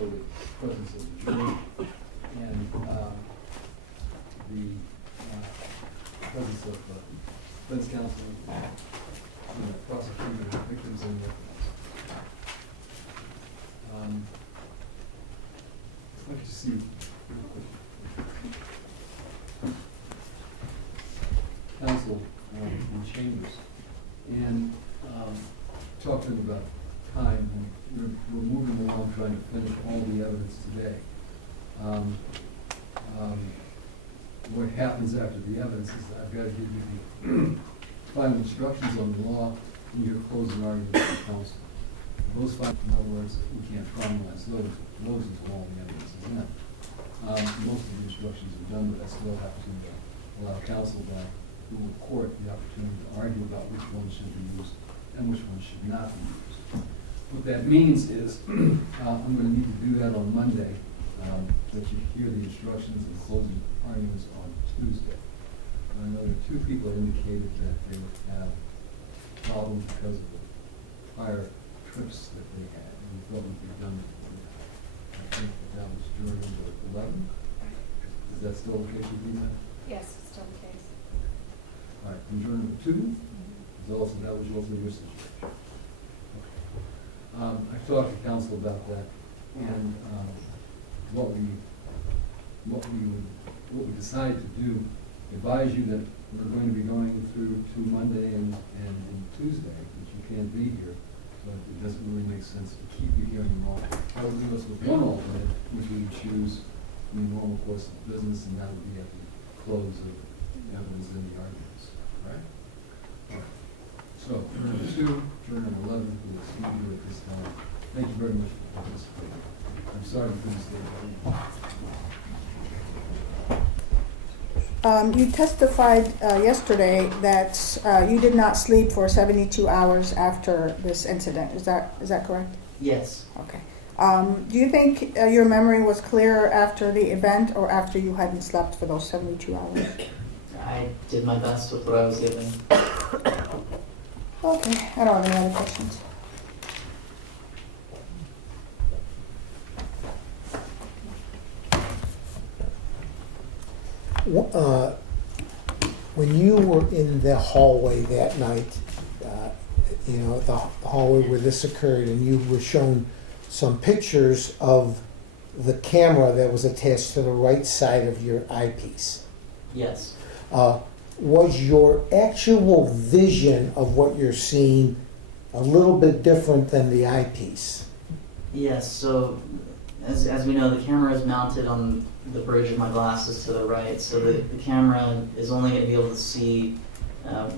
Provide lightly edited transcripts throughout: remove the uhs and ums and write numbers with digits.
for the presence of the jury and the presence of defense counsel, prosecutor, victims, and I'd like to see real quick. Counsel in chambers and talk to them about time. And we're moving along trying to finish all the evidence today. What happens after the evidence is that I've got to give you the final instructions on the law and your closing argument to counsel. Those five, in other words, we can't formalize those. Those is all the evidence is in. Most of the instructions are done, but I still have to allow counsel by who will court the opportunity to argue about which one should be used and which one should not be used. What that means is I'm going to need to do that on Monday, that you hear the instructions and closing arguments on Tuesday. I know there are two people that indicated that they would have problems because of the prior trips that they had, and we thought would be done. I think that was during the 11th. Is that still the case with you, Lisa? Yes, it's still the case. All right, and during the 2 is also, that was also your situation. Okay. I've talked to counsel about that, and what we decided to do, advise you that we're going to be going through to Monday and Tuesday, that you can't be here, but it doesn't really make sense to keep you here anymore. That would leave us with one alternate, which we would choose in the normal course of business, and that would be at the close of evidence in the arguments. All right? So, number 2, turn number 11, we will see you at this time. Thank you very much for participating. I'm sorry we couldn't stay. You testified yesterday that you did not sleep for 72 hours after this incident. Is that correct? Yes. Okay. Do you think your memory was clearer after the event or after you hadn't slept for those 72 hours? I did my best with what I was given. Okay. I don't have any other questions. When you were in the hallway that night, the hallway where this occurred, and you were shown some pictures of the camera that was attached to the right side of your eyepiece. Yes. Was your actual vision of what you're seeing a little bit different than the eyepiece? Yes, so as we know, the camera is mounted on the bridge of my glasses to the right, so the camera is only going to be able to see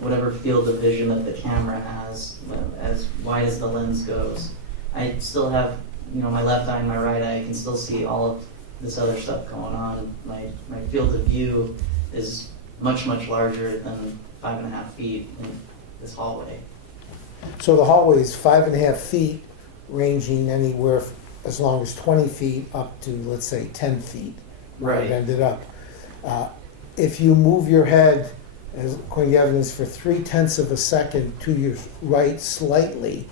whatever field of vision that the camera has, as wide as the lens goes. I still have, my left eye and my right eye, I can still see all of this other stuff going on. My field of view is much, much larger than 5.5 feet in this hallway. So the hallway is 5.5 feet, ranging anywhere as long as 20 feet up to, let's say, 10 feet. Where Right. it ended up. If you move your head, as according to evidence, for 0.3 of a second to your right slightly,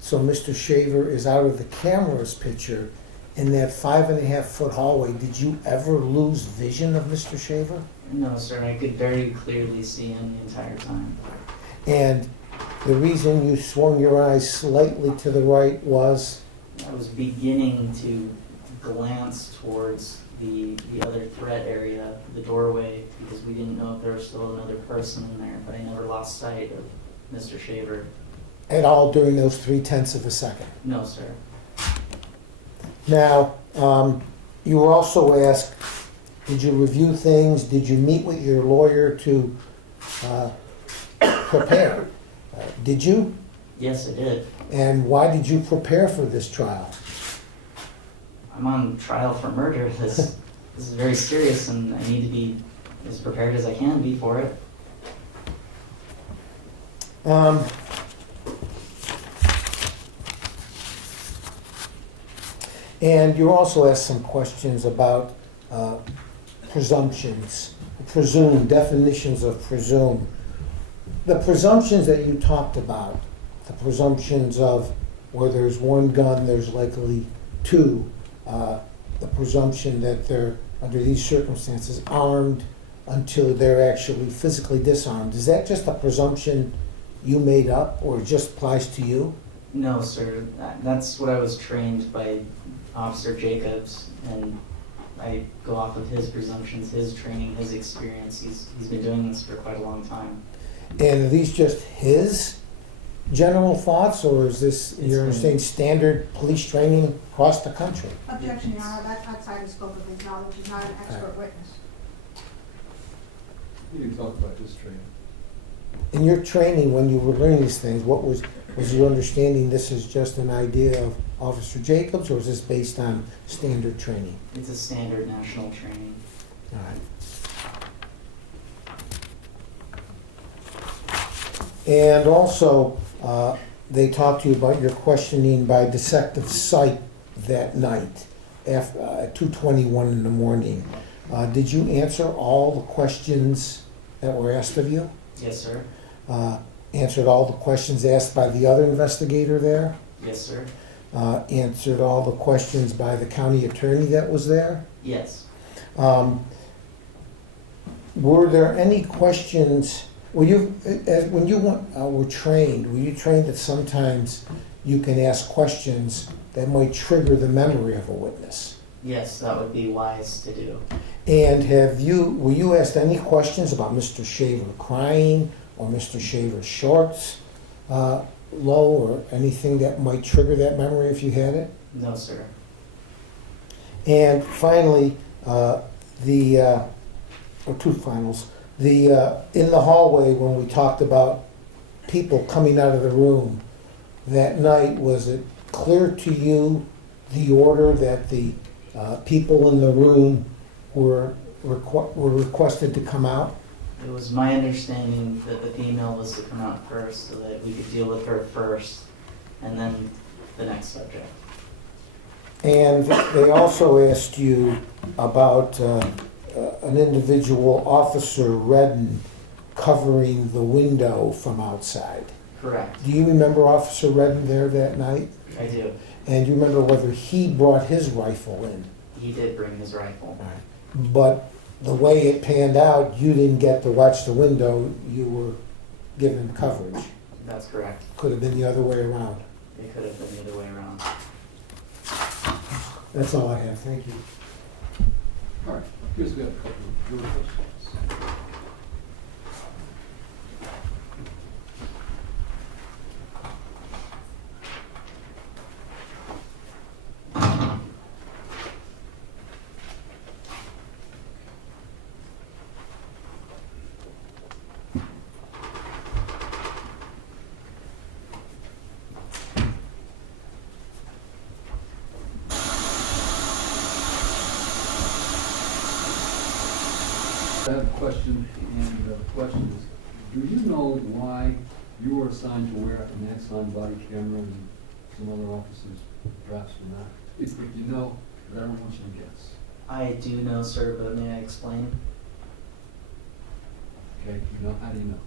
so Mr. Shaver is out of the camera's picture, in that 5.5 foot hallway, did you ever lose vision of Mr. Shaver? No, sir, I could very clearly see him the entire time. And the reason you swung your eyes slightly to the right was? I was beginning to glance towards the other threat area, the doorway, because we didn't know if there was still another person in there, but I never lost sight of Mr. Shaver. At all during those 0.3 of a second? No, sir. Now, you were also asked, did you review things? Did you meet with your lawyer to prepare? Did you? Yes, I did. And why did you prepare for this trial? I'm on trial for murder. This is very serious, and I need to be as prepared as I can be for it. And you also asked some questions about presumptions, presume, definitions of presume. The presumptions that you talked about, the presumptions of where there's one gun, there's likely two, the presumption that they're, under these circumstances, armed until they're actually physically disarmed. Is that just a presumption you made up, or it just applies to you? No, sir. That's what I was trained by Officer Jacobs, and I go off of his presumptions, his training, his experience. He's been doing this for quite a long time. And are these just his general thoughts, or is this, you're It's saying, standard police training across the country? Objection, Your Honor, that's outside the scope of his knowledge, he's not an expert witness. You can talk about this training. In your training, when you were learning these things, what was your understanding this is just an idea of Officer Jacobs, or is this based on standard training? It's a standard national training. All right. And also, they talked to you about your questioning by deceptive sight that night at 2:21 in the morning. Did you answer all the questions that were asked of you? Yes, sir. Answered all the questions asked by the other investigator there? Yes, sir. Answered all the questions by the county attorney that was there? Yes. Were there any questions, when you were trained, were you trained that sometimes you can ask questions that might trigger the memory of a witness? Yes, that would be wise to do. And were you asked any questions about Mr. Shaver crying, or Mr. Shaver's shorts low, or anything that might trigger that memory if you had it? No, sir. And finally, or two finals, in the hallway when we talked about people coming out of the room that night, was it clear to you the order that the people in the room were requested to come out? It was my understanding that the female was to come out first so that we could deal with her first, and then the next subject. And they also asked you about an individual, Officer Redden, covering the window from outside. Correct. Do you remember Officer Redden there that night? I do. And do you remember whether he brought his rifle in? He did bring his rifle. But the way it panned out, you didn't get to watch the window, you were given coverage. That's correct. Could have been the other way around. It could have been the other way around. That's all I have, thank you. All right, here's we have a couple of your questions. I have a question, and the question is, do you know why you were assigned to wear an Axon body camera and some other officers perhaps were not? If you know, but I don't want you to guess. I do know, sir, but may I explain? Okay, you know, how do you know?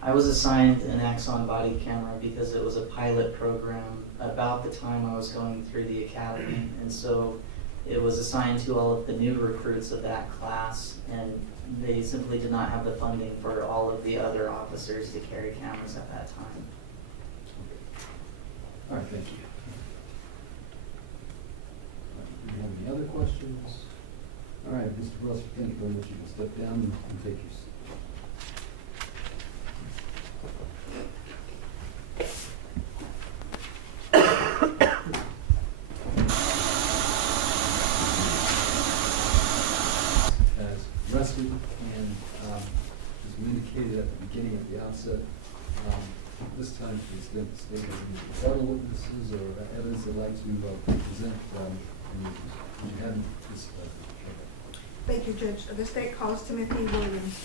I was assigned an Axon body camera because it was a pilot program about the time I was going through the academy, and so it was assigned to all of the new recruits of that class, and they simply did not have the funding for all of the other officers to carry cameras at that time. All right, thank you. Do you have any other questions? All right, Mr. Russ, thank you very much. You can step down and take your seat. As rested, and as we indicated at the beginning, at the outset, this time to the extent the state has any rebuttal witnesses or evidence they'd like to present, you have this. Thank you, Judge. The state calls Timothy Williams.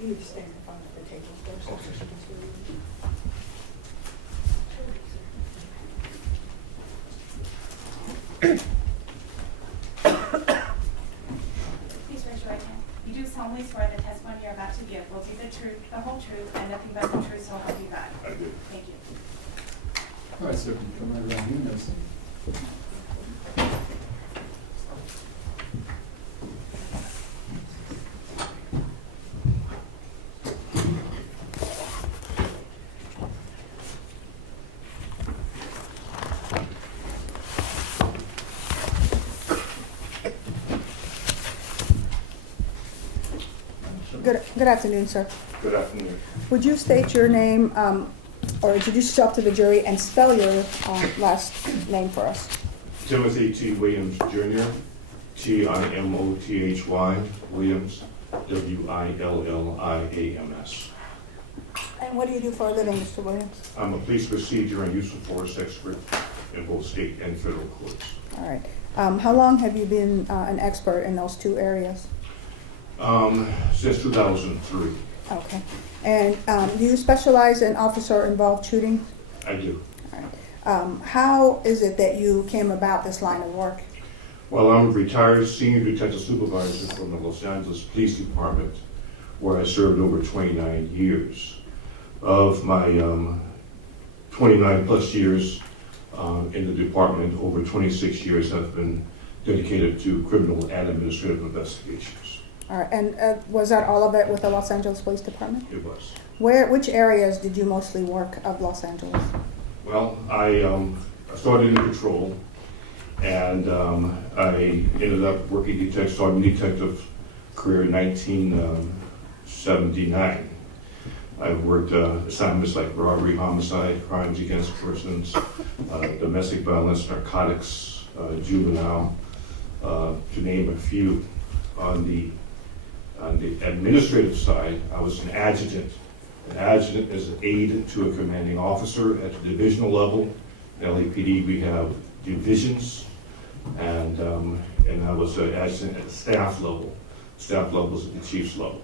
You need to stand in front of the table first, so she can see you. Please raise your right hand. You do solemnly swear the testimony you're about to give will be the truth, the whole truth, and nothing but the truth, so help you God. I do. Thank you. All right, sir, can you come right around here, Nelson? Good afternoon, sir. Good afternoon. Would you state your name, or introduce yourself to the jury and spell your last name for us? Timothy T. Williams Jr., Timothy, Williams, Williams. And what do you do for a living, Mr. Williams? I'm a police procedure and use of force expert in both state and federal courts. All right. How long have you been an expert in those two areas? Since 2003, Okay. And do you specialize in officer-involved shootings? I do. All right. How is it that you came about this line of work? Well, I'm a retired senior detective supervisor from the Los Angeles Police Department, where I served over 29 years. Of my 29 plus years in the department, over 26 years have been dedicated to criminal and administrative investigations. All right. And was that all of it with the Los Angeles Police Department? It was. Which areas did you mostly work of Los Angeles? Well, I started in patrol, and I ended up working starting detective career in 1979. I've worked assignments like robbery, homicide, crimes against persons, domestic violence, narcotics, juvenile, to name a few. On the administrative side, I was an adjutant. An adjutant is an aide to a commanding officer at the divisional level. In LAPD, we have divisions, and I was an adjutant at the staff level. Staff level is at the chief's level.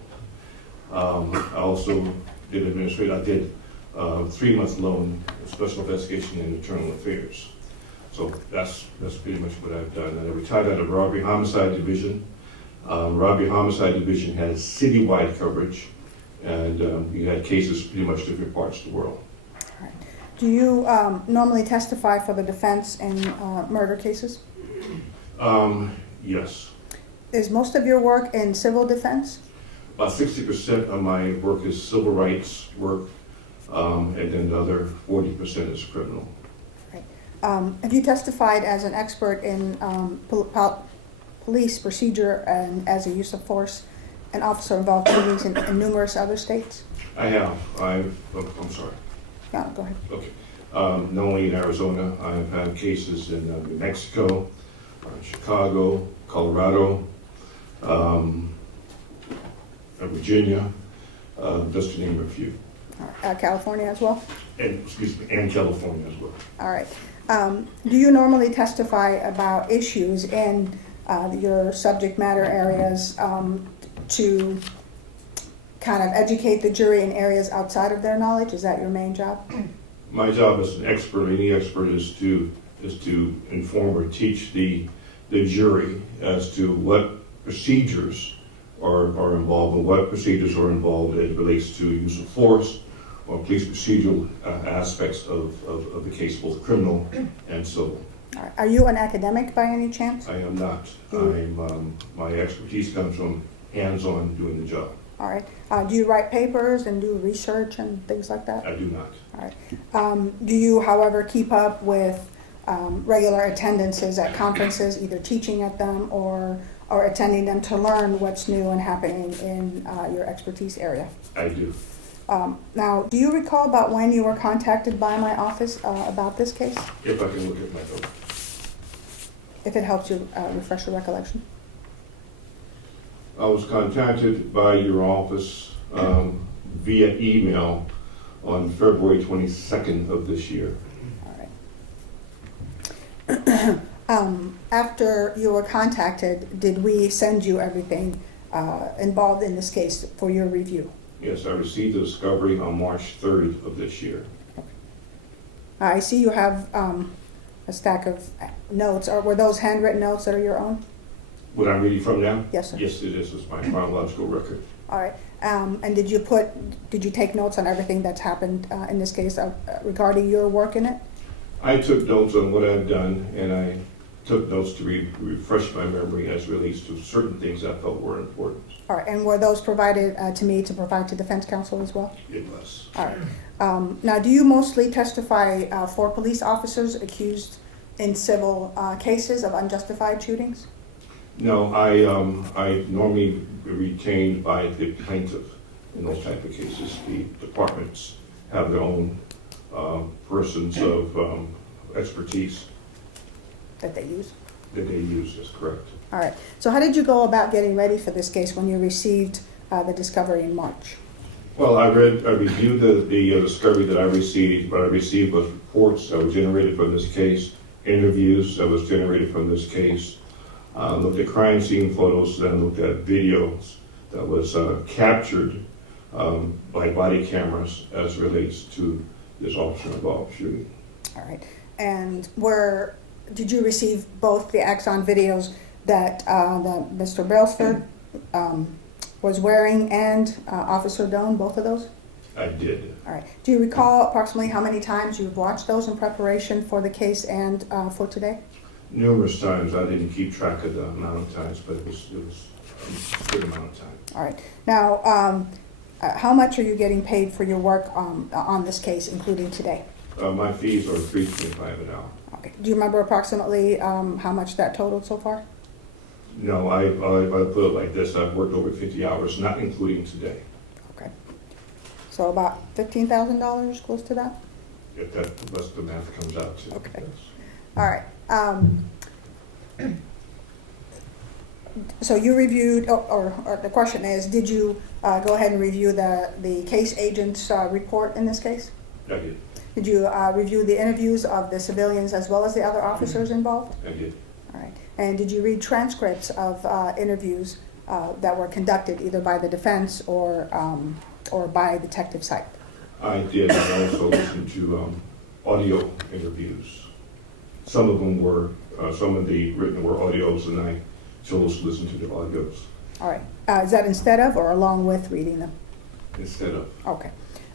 I also did administrative. I did 3-month loan special investigation and internal affairs. So that's pretty much what I've done. And I retired out of robbery homicide division. Robbery homicide division has citywide coverage, and you had cases pretty much different parts of the world. All right. Do you normally testify for the defense in murder cases? Yes. Is most of your work in civil defense? About 60% of my work is civil rights work, and then the other 40% is criminal. Right. Have you testified as an expert in police procedure and as a use of force and officer-involved shootings in numerous other states? I have. I'm sorry. Yeah, go ahead. Okay. Not only in Arizona, I've had cases in New Mexico, Chicago, Colorado, Virginia, just to name a few. California as well? And, and California as well. All right. Do you normally testify about issues in your subject matter areas to kind of educate the jury in areas outside of their knowledge? Is that your main job? My job as an expert, any expert, is to inform or teach the jury as to what procedures are involved and what procedures are involved as it relates to use of force or police procedural aspects of the case, both criminal and civil. All right. Are you an academic by any chance? I am not. My expertise comes from hands-on doing the job. All right. Do you write papers and do research and things like that? I do not. All right. Do you, however, keep up with regular attendances at conferences, either teaching at them or attending them to learn what's new and happening in your expertise area? I do. Now, do you recall about when you were contacted by my office about this case? If I can look at my note. If it helps you refresh your recollection. I was contacted by your office via email on February 22nd of this year. All right. After you were contacted, did we send you everything involved in this case for your review? Yes, I received the discovery on March 3rd of this year. I see you have a stack of notes. Or were those handwritten notes that are your own? What I'm reading from now? Yes, sir. Yes, it is. It's my chronological record. All right. And did you take notes on everything that's happened in this case regarding your work in it? I took notes on what I've done, and I took notes to refresh my memory as relates to certain things I felt were important. All right. And were those provided to me to provide to defense counsel as well? It was. All right. Now, do you mostly testify for police officers accused in civil cases of unjustified shootings? No, I normally retained by the plaintiff in those type of cases. The departments have their own persons of expertise That they use? that they use, is correct. All right. So how did you go about getting ready for this case when you received the discovery in March? Well, I reviewed the discovery that I received. What I received was reports that were generated from this case, interviews that was generated from this case, looked at crime scene photos, then looked at videos that was captured by body cameras as relates to this officer-involved shooting. All right. And did you receive both the Axon videos that Mr. Brailsford was wearing and Officer Doan, both of those? I did. All right. Do you recall approximately how many times you've watched those in preparation for the case and for today? Numerous times. I didn't keep track of the amount of times, but it was a good amount of time. All right. Now, how much are you getting paid for your work on this case, including today? My fees are $3.25 an hour. Okay. Do you remember approximately how much that totaled so far? No, I put it like this. I've worked over 50 hours, not including today. Okay. So about $15,000, close to that? If that's the math comes out to. Okay. Yes. All right. So you reviewed, or the question is, did you go ahead and review the case agent's report in this case? I did. Did you review the interviews of the civilians as well as the other officers involved? I did. All right. And did you read transcripts of interviews that were conducted either by the defense or by Detective Sipe? I did. I also listened to audio interviews. Some of them were, some of the written were audios, and I chose to listen to the audios All right. Is that instead of or along with reading them? instead of. Okay.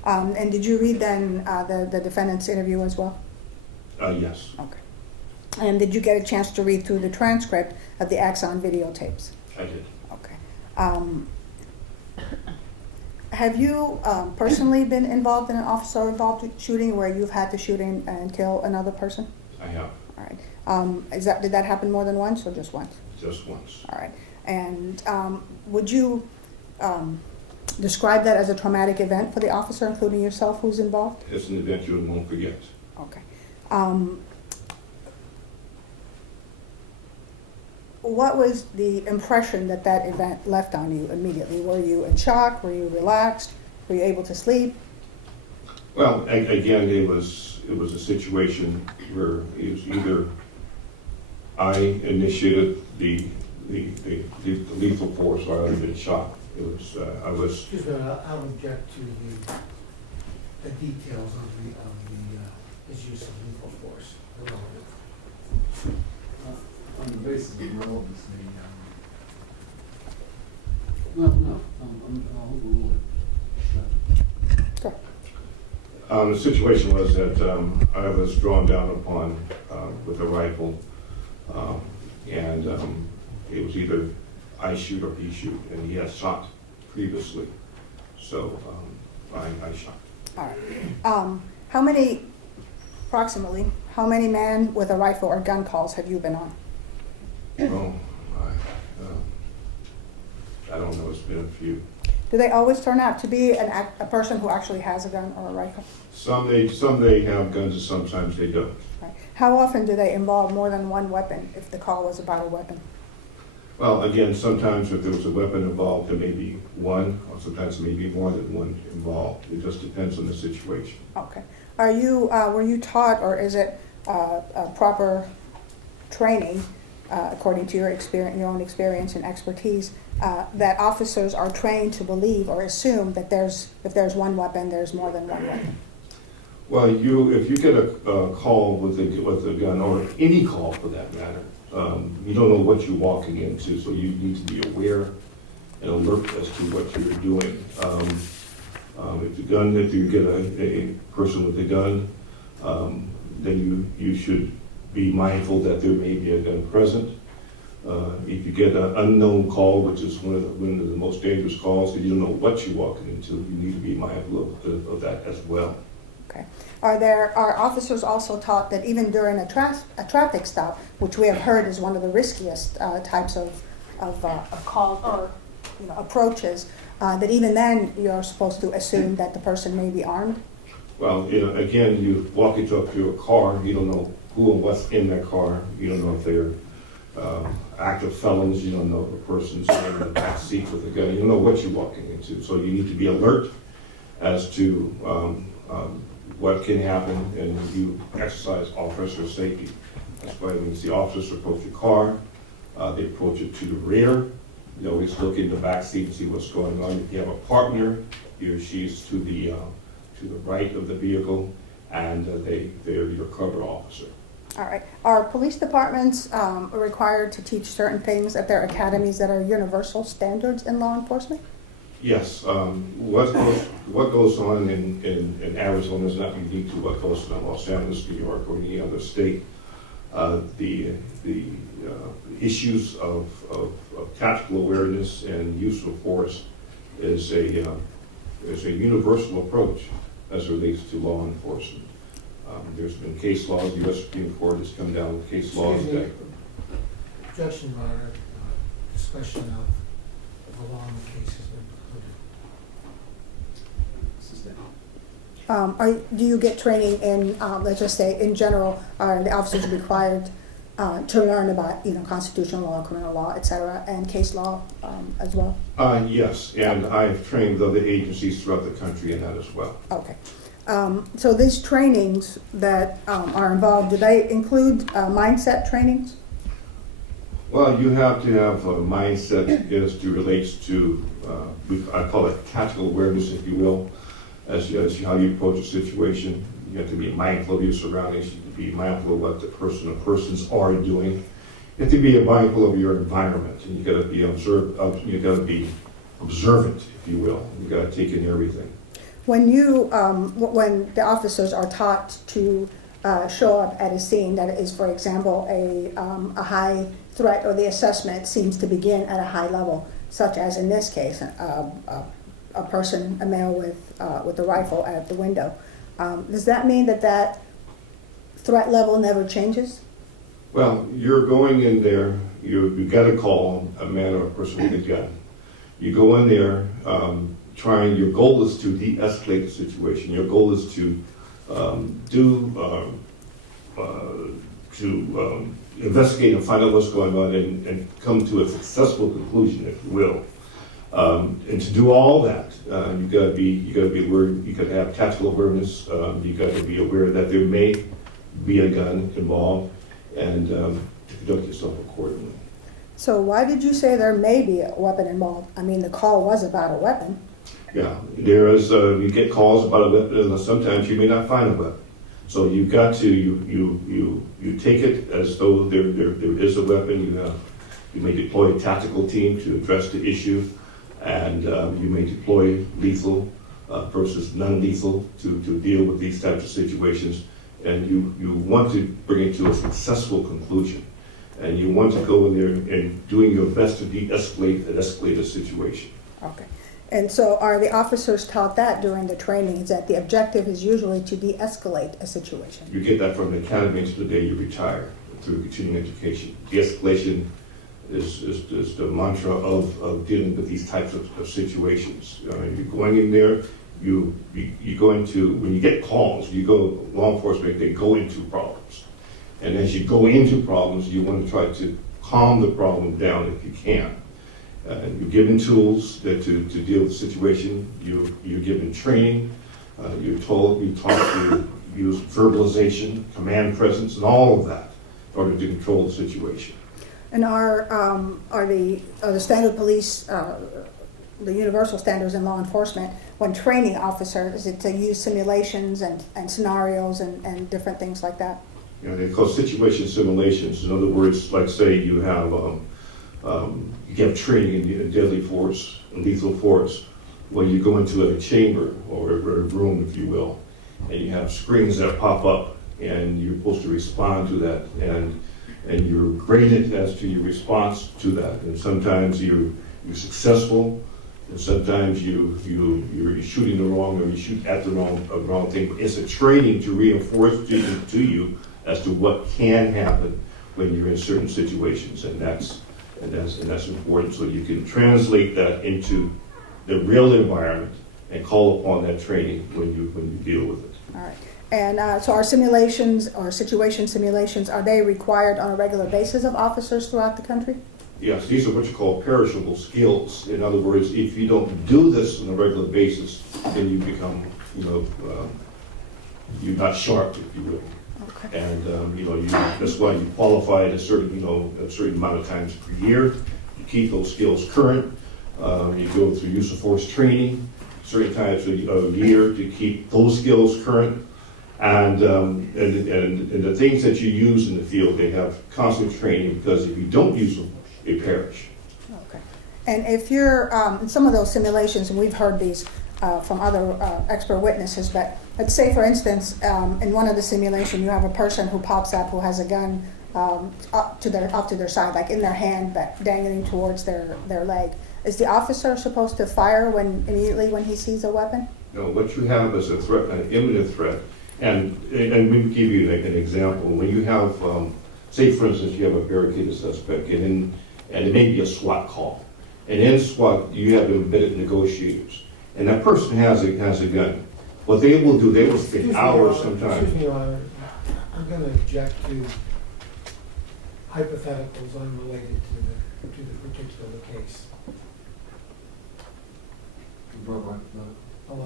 And did you read then the defendant's interview as well? Yes, Okay. And did you get a chance to read through the transcript of the Axon videotapes? I did. Okay. Have you personally been involved in an officer-involved shooting where you've had to shoot and kill another person? I have. All right. Did that happen more than once or just once? Just once. All right. And would you describe that as a traumatic event for the officer, including yourself, who's involved? It's an event you won't forget. Okay. What was the impression that event left on you immediately? Were you in shock? Were you relaxed? Were you able to sleep? Well, again, it was a situation where it was either I initiated the lethal force or I would have been shot. It was I was. Excuse me, I'll object to the details of his use of lethal force. On the basis of relevancy, no, I'll rule it. Sure. The situation was that I was drawn down upon with a rifle, and it was either I shoot or he shoot, and he had shot previously, so I shot. All right. Approximately, how many men with a rifle or gun calls have you been on? Well, I don't know, it's been a few. Do they always turn out to be a person who actually has a gun or a rifle? Some they have guns and sometimes they don't. Right. How often do they involve more than one weapon if the call was about a weapon? Well, again, sometimes if there was a weapon involved, there may be one, or sometimes there may be more than one involved. It just depends on the situation. Okay. Were you taught, or is it a proper training according to your experience, your own experience and expertise, that officers are trained to believe or assume that if there's one weapon, there's more than one weapon? Well, if you get a call with a gun, or any call for that matter, you don't know what you're walking into, so you need to be aware and alert as to what you're doing. If you get a person with a gun, then you should be mindful that there may be a gun present. If you get an unknown call, which is one of the most dangerous calls, because you don't know what you're walking into, you need to be mindful of that as well. Okay. Are officers also taught that even during a traffic stop, which we have heard is one of the riskiest types of calls or approaches, that even then you're supposed to assume that the person may be armed? Well, again, you walk into a car, you don't know who and what's in that car. You don't know if they're active felons. You don't know if the person's in the back seat with a gun. You don't know what you're walking into. So you need to be alert as to what can happen, and you exercise officer safety. That's why when you see officers approach your car, they approach it to the rear. You always look in the back seat and see what's going on. If you have a partner, he or she's to the right of the vehicle, and they're your cover officer. All right. Are police departments required to teach certain things at their academies that are universal standards in law enforcement? Yes. What goes on in Arizona is not unique to what goes on in Los Angeles, New York, or any other state. The issues of tactical awareness and use of force is a universal approach as it relates to law enforcement. There's been case laws. The U.S. Supreme Court has come down with case laws that. Objection, Your Honor. Discussion of the law in the case has been concluded. Do you get training in, let's just say, in general, are the officers required to learn about, constitutional law, criminal law, et cetera, and case law as well? Yes, and I've trained other agencies throughout the country in that as well. Okay. So these trainings that are involved, do they include mindset trainings? Well, you have to have a mindset as it relates to, I call it tactical awareness, if you will, as how you approach a situation. You have to be mindful of your surroundings. You have to be mindful of what the person or persons are doing. You have to be mindful of your environment, and you got to be observant, if you will. You got to take in everything. When when the officers are taught to show up at a scene that is, for example, a high threat, or the assessment seems to begin at a high level, such as in this case, a male with a rifle at the window, does that mean that threat level never changes? Well, you're going in there, you got to call a man or a person with a gun. You go in there your goal is to de-escalate the situation. Your goal is to investigate and find out what's going on and come to a successful conclusion, if you will. And to do all that, you got to be aware. You got to have tactical awareness. You got to be aware that there may be a gun involved, and to conduct yourself accordingly. So why did you say there may be a weapon involved? I mean, the call was about a weapon. Yeah, there is. You get calls about a weapon, and sometimes you may not find a weapon. So you've got to you take it as though there is a weapon. You may deploy a tactical team to address the issue, and you may deploy lethal versus non-lethal to deal with these types of situations. And you want to bring it to a successful conclusion, and you want to go in there and doing your best to de-escalate and escalate a situation. Okay. And so are the officers taught that during the trainings, that the objective is usually to de-escalate a situation? You get that from the academy until the day you retire through continuing education. De-escalation is the mantra of dealing with these types of situations. You're going in there, you go into, when you get calls, law enforcement, they go into problems. And as you go into problems, you want to try to calm the problem down if you can. You're given tools to deal with the situation. You're given training. You're taught to use verbalization, command presence, and all of that in order to control the situation. And are the standard police, the universal standards in law enforcement, when training officers, is it to use simulations and scenarios and different things like that? You know, they call situation simulations. In other words, like say you have training in deadly force, and lethal force, where you go into a chamber or a room, if you will, and you have screens that pop up, and you're supposed to respond to that, and you're graded as to your response to that. And sometimes you're successful, and sometimes you're shooting the wrong, or you shoot at the wrong thing. But it's a training to reinforce to you as to what can happen when you're in certain situations, and that's important, so you can translate that into the real environment and call upon that training when you deal with it. All right. And so our simulations or situation simulations, are they required on a regular basis of officers throughout the country? Yes, these are what you call perishable skills. In other words, if you don't do this on a regular basis, then you become, you're not sharp, if you will. Okay. And that's why you qualify at a certain amount of times per year. You keep those skills current. You go through use of force training certain times a year to keep those skills current. And the things that you use in the field, they have constant training, because if you don't use them, they perish. Okay. And if you're in some of those simulations, and we've heard these from other expert witnesses, but let's say, for instance, in one of the simulations, you have a person who pops up who has a gun up to their side, like in their hand, but dangling towards their leg. Is the officer supposed to fire immediately when he sees a weapon? No, what you have is a threat, an imminent threat. And we give you an example. When you have, say for instance, you have a barricaded suspect, and it may be a SWAT call. And in SWAT, you have embedded negotiators. And that person has a gun. What they will do, they will spend hours sometimes. Excuse me, Your Honor, I'm going to object to hypotheticals unrelated to the particular case. Well,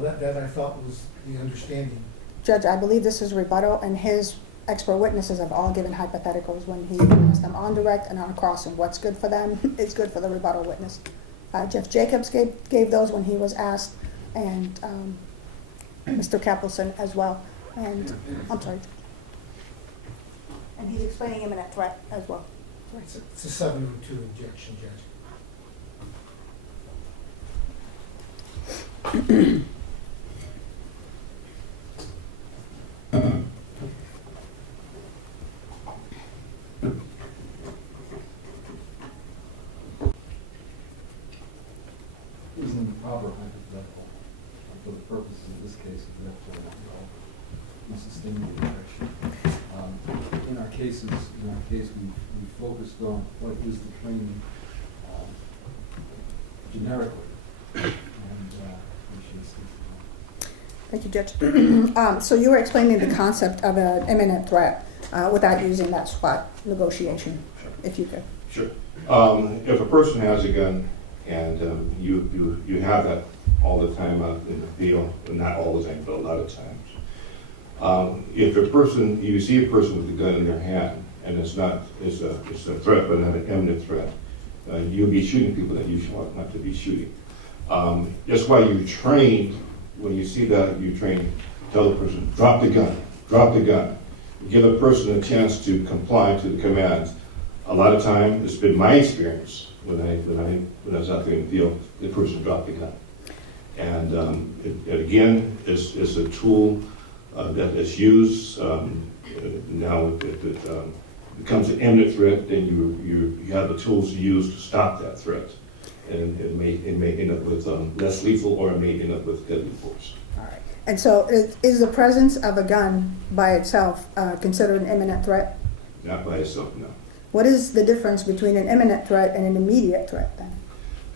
that I thought was the understanding. Judge, I believe this is rebuttal, and his expert witnesses have all given hypotheticals when he asked them on direct and on cross, and what's good for them is good for the rebuttal witness. Jeff Jacobs gave those when he was asked, and Mr. Kappelson as well. And I'm sorry. And he's explaining imminent threat as well. It's a 702 objection, Judge. Isn't the proper hypothetical for the purposes of this case, we sustain the objection. In our case, we focused on what is the training generically, and we should see. Thank you, Judge. So you were explaining the concept of an imminent threat without using that SWAT negotiation, if you could. Sure. If a person has a gun, and you have that all the time out in the field, not all the time, but a lot of times. If you see a person with a gun in their hand, and it's a threat, but not an imminent threat, you'll be shooting people that you should not to be shooting. That's why you train. When you see that, you train. Tell the person, drop the gun, drop the gun. Give a person a chance to comply to the commands. A lot of time, it's been my experience when I was out there in the field, the person dropped the gun. And again, it's a tool that is used. Now it becomes an imminent threat, then you have the tools to use to stop that threat. And it may end up with less lethal, or it may end up with deadly force. All right. And so is the presence of a gun by itself considered an imminent threat? Not by itself, no. What is the difference between an imminent threat and an immediate threat then?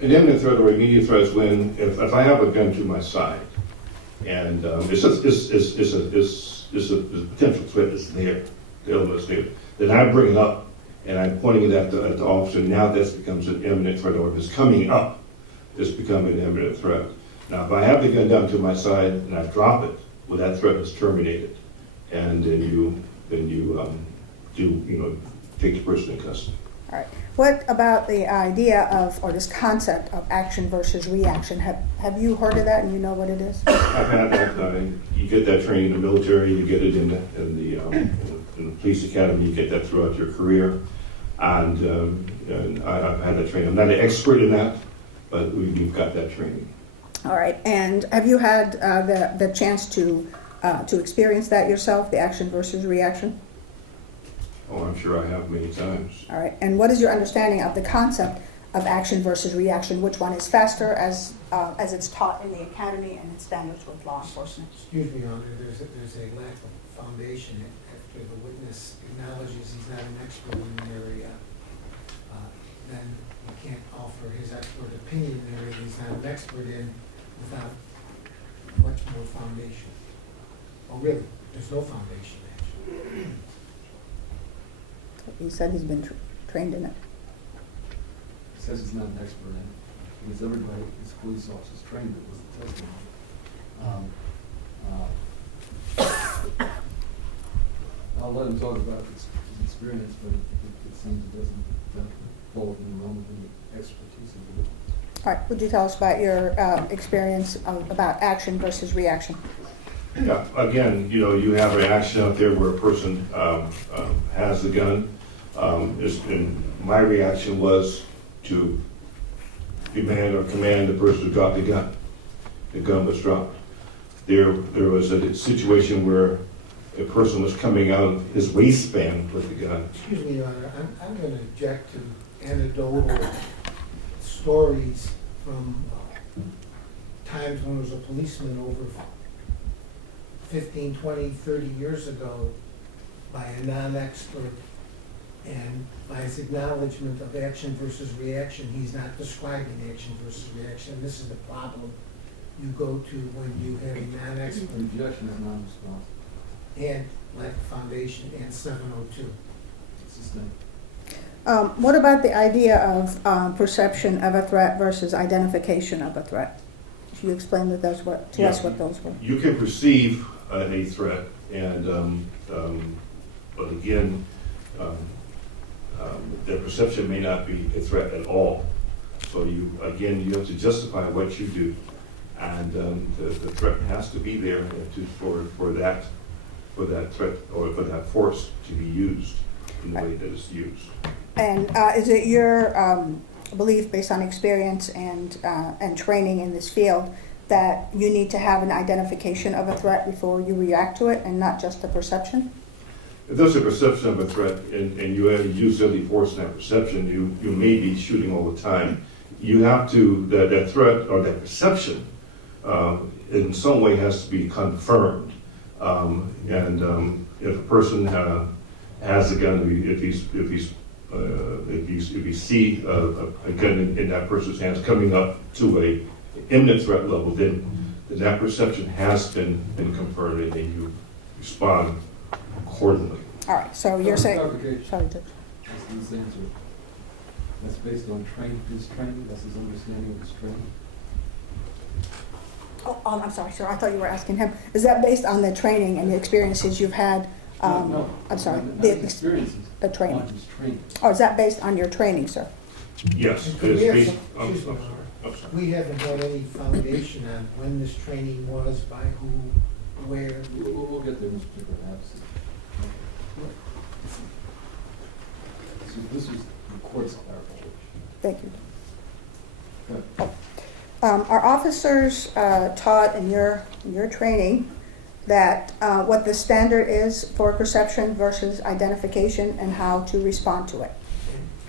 An imminent threat or immediate threat is when, if I have a gun to my side, and it's a potential threat that's there, the element is there, then I bring it up, and I'm pointing it at the officer. Now that becomes an imminent threat, or if it's coming up, it's becoming an imminent threat. Now, if I have the gun down to my side and I drop it, well, that threat is terminated, and then you take the person in custody. All right. What about the idea of, or this concept of action versus reaction? Have you heard of that and you know what it is? I've had that, you get that training in the military, you get it in the police academy, you get that throughout your career. And I've had that training. I'm not an expert in that, but we've got that training. All right, and have you had the chance to experience that yourself, the action versus reaction? Oh, I'm sure I have many times. All right, and what is your understanding of the concept of action versus reaction? Which one is faster as it's taught in the academy and its standards with law enforcement? Excuse me, Your Honor, there's a lack of foundation after the witness acknowledges he's not an expert in the area. Then he can't offer his expert opinion in an area he's not an expert in without much more foundation. Oh, really? There's no foundation, actually. He said he's been trained in it. He says he's not an expert in it, because everybody, his police officers trained it, was the testimony. I'll let him talk about his experience, but it seems it doesn't fall within the realm of the expertise of the witness. All right, would you tell us about your experience about action versus reaction? Yeah, again, you have an action out there where a person has the gun. And my reaction was to demand or command the person to drop the gun. The gun was dropped. There was a situation where a person was coming out of his waistband with the gun. Excuse me, Your Honor, I'm going to object to anecdotal stories from times when there was a policeman over 15, 20, 30 years ago by a non-expert, and by his acknowledgement of action versus reaction, he's not describing action versus reaction. And this is the problem you go to when you have a non-expert Objection is non-responsive. and lack of foundation and 702. It's the same. What about the idea of perception of a threat versus identification of a threat? If you explain to us what those were. You can perceive a threat, and but again, the perception may not be a threat at all. So you have to justify what you do, and the threat has to be there for that threat or for that force to be used in the way that it's used. And is it your belief, based on experience and training in this field, that you need to have an identification of a threat before you react to it, and not just a perception? If there's a perception of a threat and you have used deadly force in that perception, you may be shooting all the time. You have to, that threat or that perception in some way has to be confirmed. If a person has a gun, if you see a gun in that person's hands coming up to a imminent threat level, then that perception has been confirmed, and then you respond accordingly. All right, so you're saying, Clarification. sorry, Judge. That's his answer. That's based on his training, that's his understanding of his training. Oh, I'm sorry, sir, I thought you were asking him. Is that based on the training and the experiences you've had? No, I'm sorry, not the his experiences. the training. On his training. Oh, is that based on your training, sir? Yes, it We is have based, some- I'm excuse me, sorry. I'm sorry. We haven't had any foundation on when this training was, by who, where. We'll get there, Mr. Pickard, absolutely. So this is the court's clarification. Thank you. Good. Are officers taught in your training that what the standard is for perception versus identification and how to respond to it?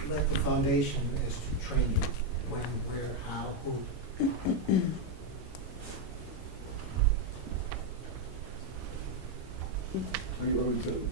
And let the foundation as to training, when, where, how, who. What do we do?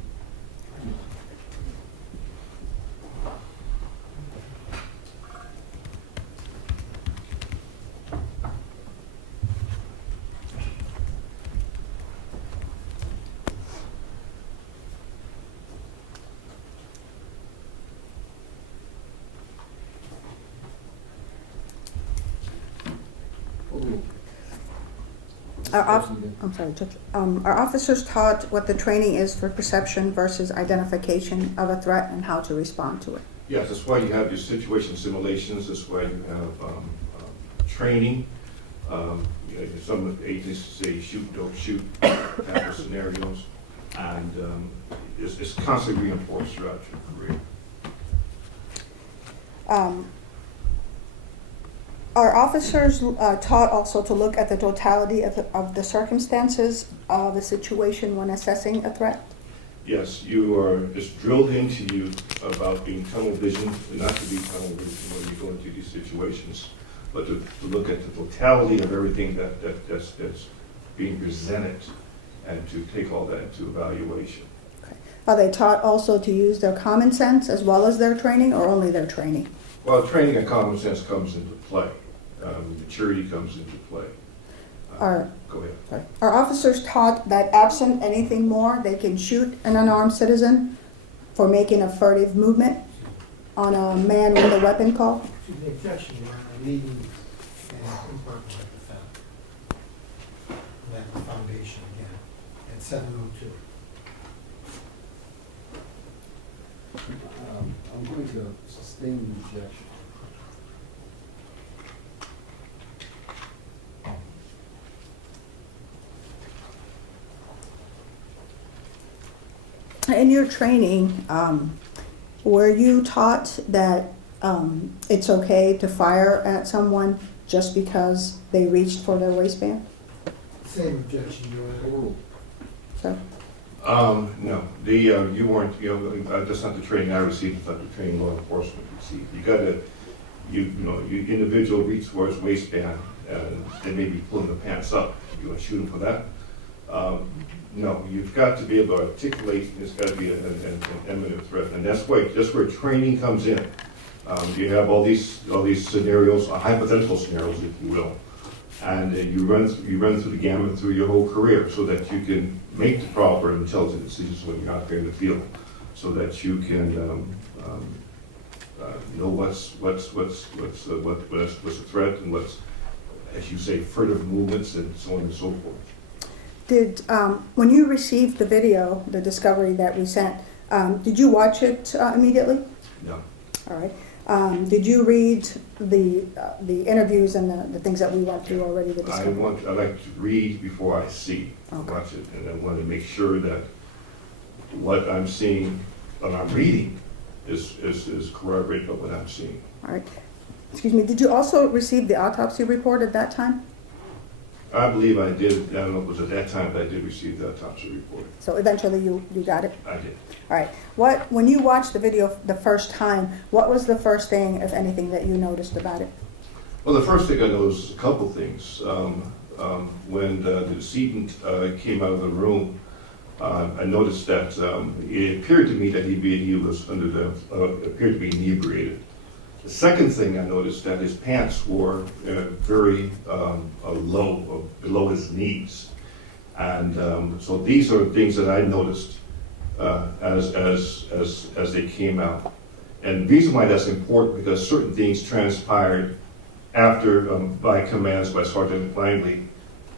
I'm sorry, Judge. Are officers taught what the training is for perception versus identification of a threat and how to respond to it? Yes, that's why you have your situation simulations, that's why you have training. Some agents say shoot, don't shoot, type of scenarios. And it's constantly reinforced throughout your career. Are officers taught also to look at the totality of the circumstances of the situation when assessing a threat? Yes, it's drilled into you about being tunnel vision, and not to be tunnel vision when you go into these situations, but to look at the totality of everything that's being presented, and to take all that into evaluation. Okay. Are they taught also to use their common sense as well as their training, or only their training? Well, training and common sense comes into play. Maturity comes into play. Go ahead. Are officers taught that absent anything more, they can shoot an unarmed citizen for making a furtive movement on a man with a weapon call? To the objection, Your Honor, leading and important like the fact. That the foundation again, at 7:02. I'm going to sustain the objection. In your training, were you taught that it's okay to fire at someone just because they reached for their waistband? Same objection, Your Honor. So, No, you weren't, that's not the training I received, it's not the training law enforcement received. You gotta, you individual reach for his waistband, and they may be pulling the pants up. You wanna shoot him for that? No, you've got to be able to articulate, there's gotta be an imminent threat, and that's where training comes in. You have all these scenarios, hypothetical scenarios, if you will, and you run through the gamut through your whole career, so that you can make the proper intelligent decisions when you're out there in the field, so that you can know what's a threat, and what's, as you say, furtive movements, and so on and so forth. did when you received the video, the discovery that we sent, did you watch it immediately? No. All right. Did you read the interviews and the things that we went through already? The I discovery? like to read before I see, Okay. watch it, and I want to make sure that what I'm seeing, what I'm reading, is corroborated by what I'm seeing. All right. Excuse me. Did you also receive the autopsy report at that time? I believe I did. I don't know if it was at that time, but I did receive the autopsy report. So eventually you got it? I did. All right. When you watched the video the first time, what was the first thing, if anything, that you noticed about it? Well, the first thing I noticed was a couple things. When the decedent came out of the room, I noticed that it appeared to me that he was appeared to be inebriated. The second thing I noticed that his pants were very low, below his knees, and so these are things that I noticed as they came out. And the reason why that's important, because certain things transpired after by commands by Sergeant Langley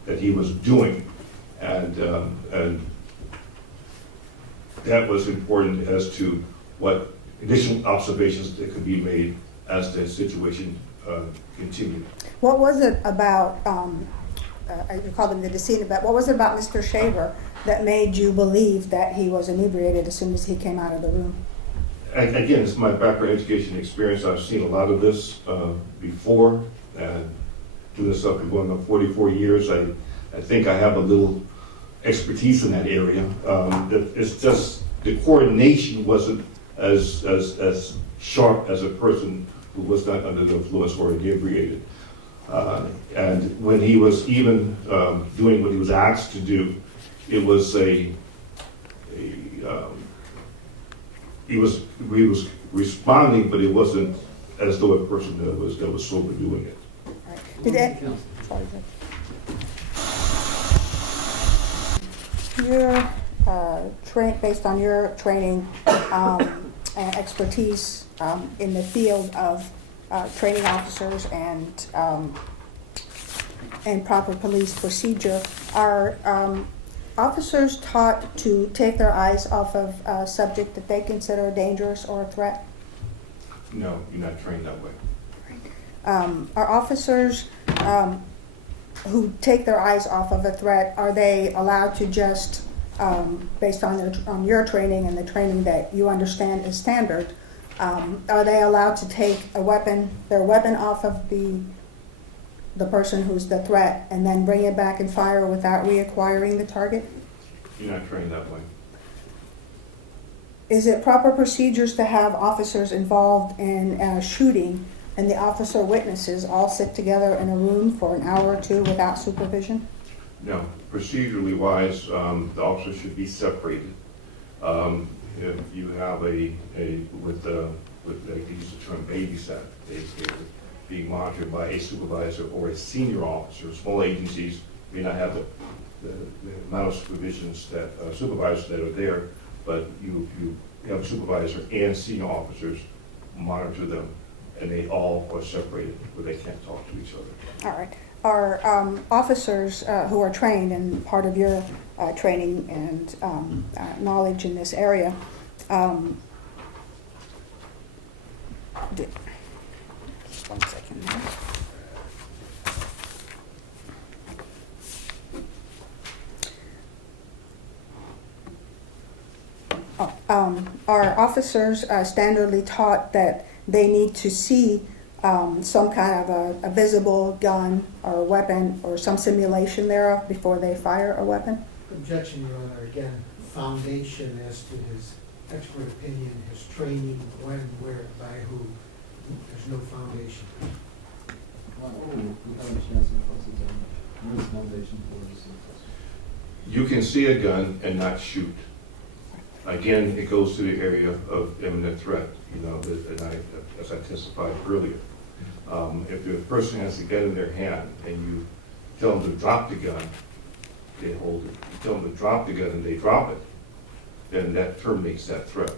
that he was doing, and that was important as to what additional observations that could be made as the situation continued. What was it about, you called him the decedent, but what was it about Mr. Shaver that made you believe that he was inebriated as soon as he came out of the room? And again, it's my background education experience. I've seen a lot of this before, and doing this up and going on 44 years. I think I have a little expertise in that area. It's just the coordination wasn't as sharp as a person who was not under the influence or inebriated. And when he was even doing what he was asked to do, it was he was responding, but it wasn't as though a person that was sober doing it. All right. Did it? Sorry, based on your training and expertise in the field of training officers and proper police procedure, are officers taught to take their eyes off of a subject that they consider dangerous or a threat? No, you're not trained that way. Are officers who take their eyes off of a threat, are they allowed to just, based on your training and the training that you understand is standard, are they allowed to take their weapon off of the person who's the threat and then bring it back and fire without reacquiring the target? You're not trained that way. Is it proper procedures to have officers involved in a shooting and the officer witnesses all sit together in a room for an hour or two without supervision? No, procedurally wise, the officers should be separated. If you have they use the term babysat, they're being monitored by a supervisor or a senior officer. Small agencies may not have the amount of supervisions that supervisors that are there, but you have a supervisor and senior officers monitor them, and they all are separated where they can't talk to each other. All right. Are officers who are trained, and part of your training and knowledge in this area, just 1 second here. Are officers standardly taught that they need to see some kind of a visible gun or weapon or some simulation thereof before they fire a weapon? Objection, Your Honor. Again, foundation as to his expert opinion, his training, when, where, by who. There's no foundation. We have a chance to cross examine. Where's the foundation for this? You can see a gun and not shoot. Again, it goes to the area of imminent threat, as I testified earlier. If the person has a gun in their hand and you tell them to drop the gun, they hold it. You tell them to drop the gun and they drop it, then that terminates that threat.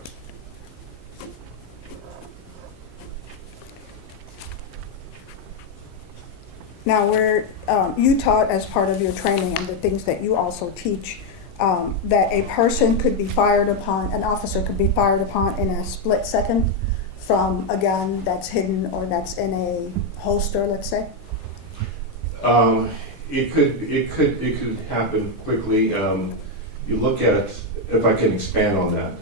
Now, where you taught as part of your training and the things that you also teach, that a person could be fired upon, an officer could be fired upon in a split second from a gun that's hidden or that's in a holster, let's say? It could happen quickly. You look at, if I can expand on that,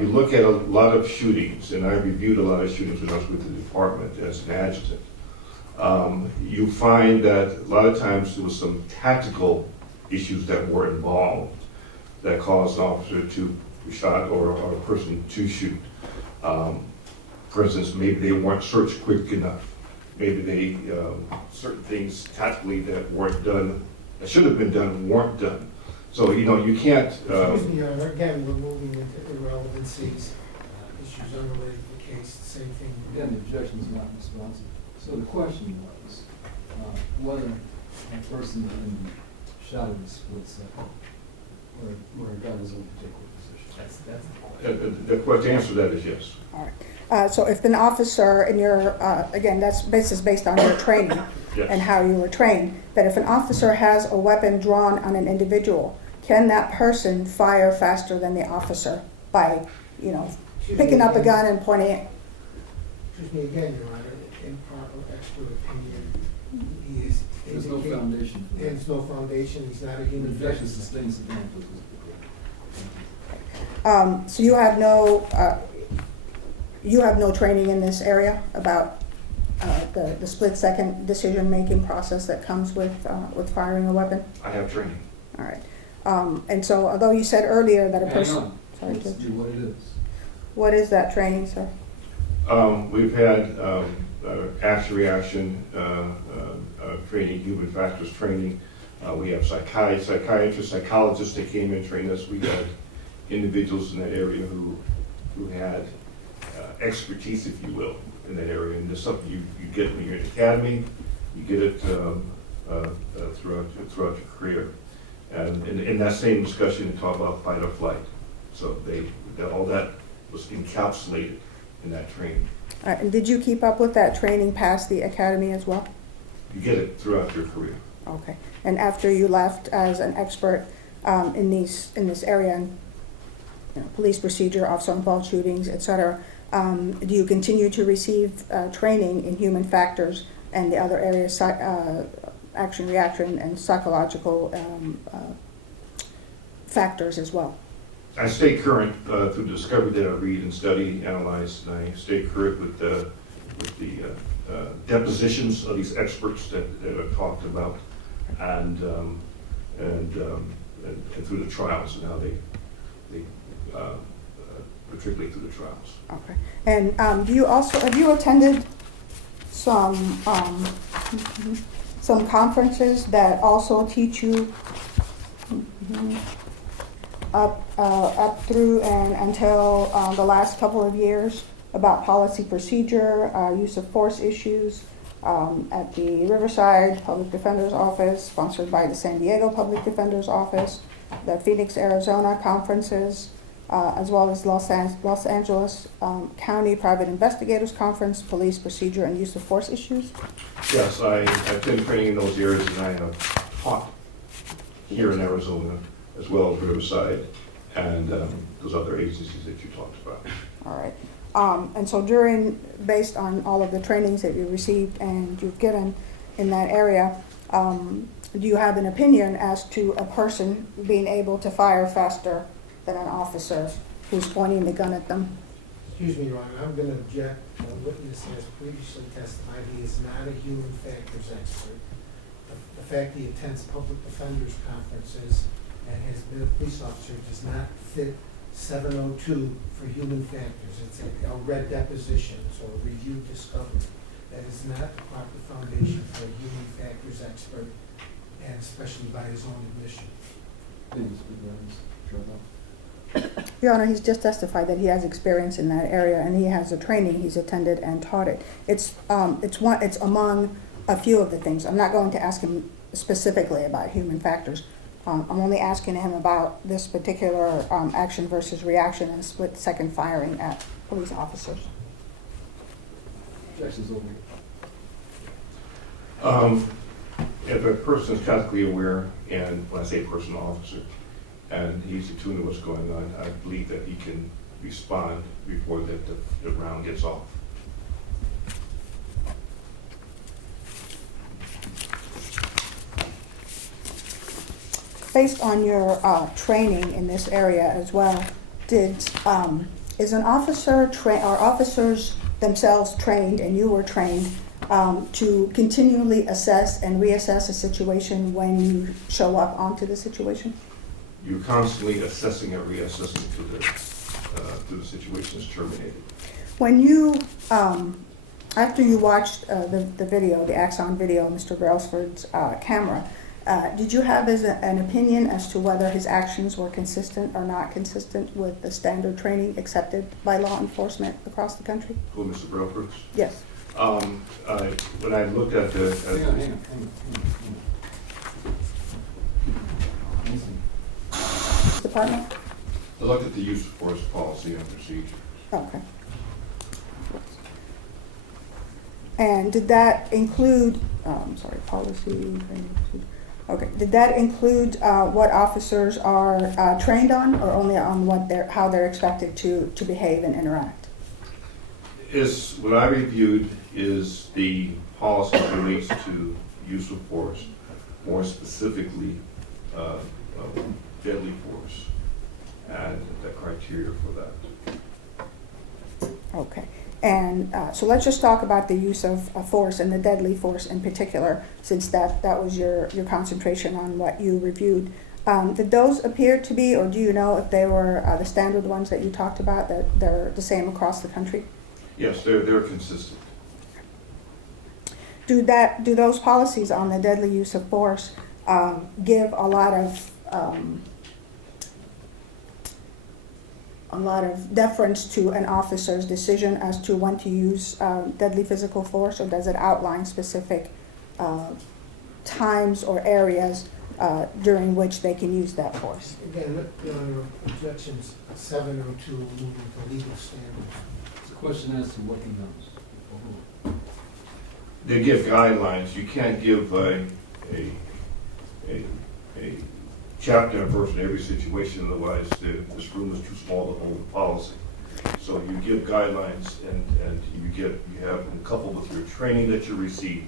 you look at a lot of shootings, and I reviewed a lot of shootings when I was with the department as an adjutant. You find that a lot of times there was some tactical issues that were involved that caused an officer to shot or a person to shoot. For instance, maybe they weren't searched quick enough. Maybe they certain things tactically that weren't done, that should have been done, weren't done. So you can't. Excuse me, Your Honor. Again, we're moving into irrelevancies, issues unrelated to the case. The same thing. Again, the objection is not responsive. So the question was whether a person can be shot in a split second where a gun is in a particular position. That's The question answer to that is yes. All right. So if an officer in your, again, this is based on your training Yes. and how you were trained, that if an officer has a weapon drawn on an individual, can that person fire faster than the officer by, picking up a gun and pointing it? Excuse me again, Your Honor. Improper expert opinion. He is. There's no foundation for that. There's no foundation. He's not a The human objection being. sustains the damages. So you have no training in this area about the split-second decision-making process that comes with firing a weapon? I have training. All right. And so although you said earlier that a person... Hang on. Sorry, Let's Judge. do what it is. What is that training, sir? We've had action-reaction training, human factors training. We have psychiatrists, psychologists that came and trained us. We had individuals in that area who had expertise, if you will, in that area. And this is something you get when you're in the academy. You get it throughout your career. And in that same discussion, they talk about fight or flight. So all that was encapsulated in that training. All right. And did you keep up with that training past the academy as well? You get it throughout your career. Okay. And after you left as an expert in this area, police procedure, officer-involved shootings, etc., Do you continue to receive training in human factors and the other areas, action, reaction, and psychological factors as well? I stay current through the discovery that I read and study, analyze, and I stay current with the depositions of these experts that I've talked about, and through the trials and how they particularly through the trials. Okay. And do you also, have you attended some conferences that also teach you up through and until the last couple of years about policy procedure, use of force issues at the Riverside Public Defender's Office, sponsored by the San Diego Public Defender's Office, the Phoenix, Arizona conferences, as well as Los Angeles County Private Investigators Conference, police procedure and use of force issues? Yes, I've been training in those areas, and I have taught here in Arizona, as well as Riverside, and those other agencies that you talked about. All right. And so based on all of the trainings that you received and you've given in that area, do you have an opinion as to a person being able to fire faster than an officer who's pointing the gun at them? Excuse me, Your Honor, I'm going to object. The witness has previously testified he is not a human factors expert. The fact he attends public defenders conferences and has been a police officer does not fit 702 for human factors. It's a read depositions or reviewed discovery. That is not the proper foundation for a human factors expert, and especially by his own admission. Please, Your Honor, he's just testified that he has experience in that area and he has a training he's attended and taught it. It's among a few of the things. I'm not going to ask him specifically about human factors. I'm only asking him about this particular action versus reaction and split-second firing at police officers. Objection's over. If a person is tactically aware, and when I say person, officer, and he's attuned to what's going on, I believe that he can respond before the round gets off. Based on your training in this area as well, is an officer are officers themselves trained, and you were trained to continually assess and reassess a situation when you show up onto the situation? You're constantly assessing and reassessing to the situation is terminated. When you, after you watched the video, the Axon video, Mr. Brailsford's camera, did you have an opinion as to whether his actions were consistent or not consistent with the standard training accepted by law enforcement across the country? Who, Mr. Brailford? Yes. When I looked at the... Hang on. Department? I looked at the use of force policy and procedure. Okay. And did that include, policy, okay, did that include what officers are trained on, or only on how they're expected to behave and interact? What I reviewed is the policy that relates to use of force, more specifically deadly force, and the criteria for that. Okay. And so let's just talk about the use of force and the deadly force in particular, since that was your concentration on what you reviewed. Did those appear to be, or do you know if they were the standard ones that you talked about, that they're the same across the country? Yes, they're consistent. Do those policies on the deadly use of force give a lot of deference to an officer's decision as to when to use deadly physical force, or does it outline specific times or areas during which they can use that force? Again, your objections 702 moving to legal standards. It's a question as to what he knows. They give guidelines. You can't give a chapter and verse in every situation, otherwise this room is too small to hold the policy. So you give guidelines and you have them coupled with your training that you receive,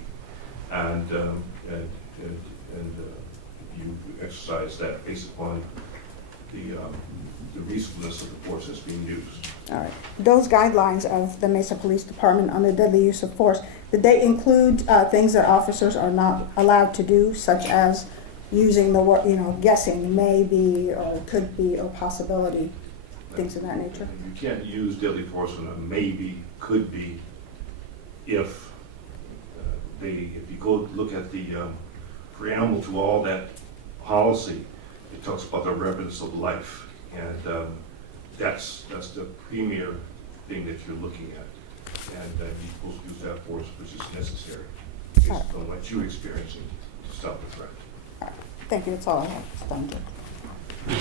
and you exercise that based upon the reasonableness of the force that's being used. All right. Those guidelines of the Mesa Police Department on the deadly use of force, did they include things that officers are not allowed to do, such as using the word, guessing, maybe, or could be, or possibility, things of that nature? You can't use deadly force on a maybe, could be, if you go look at the preamble to all that policy, it talks about the reverence of life, and that's the premier thing that you're looking at, and you're supposed to use that force which is necessary based on what you're experiencing to stop the threat. Thank you, that's all I have. Thank you.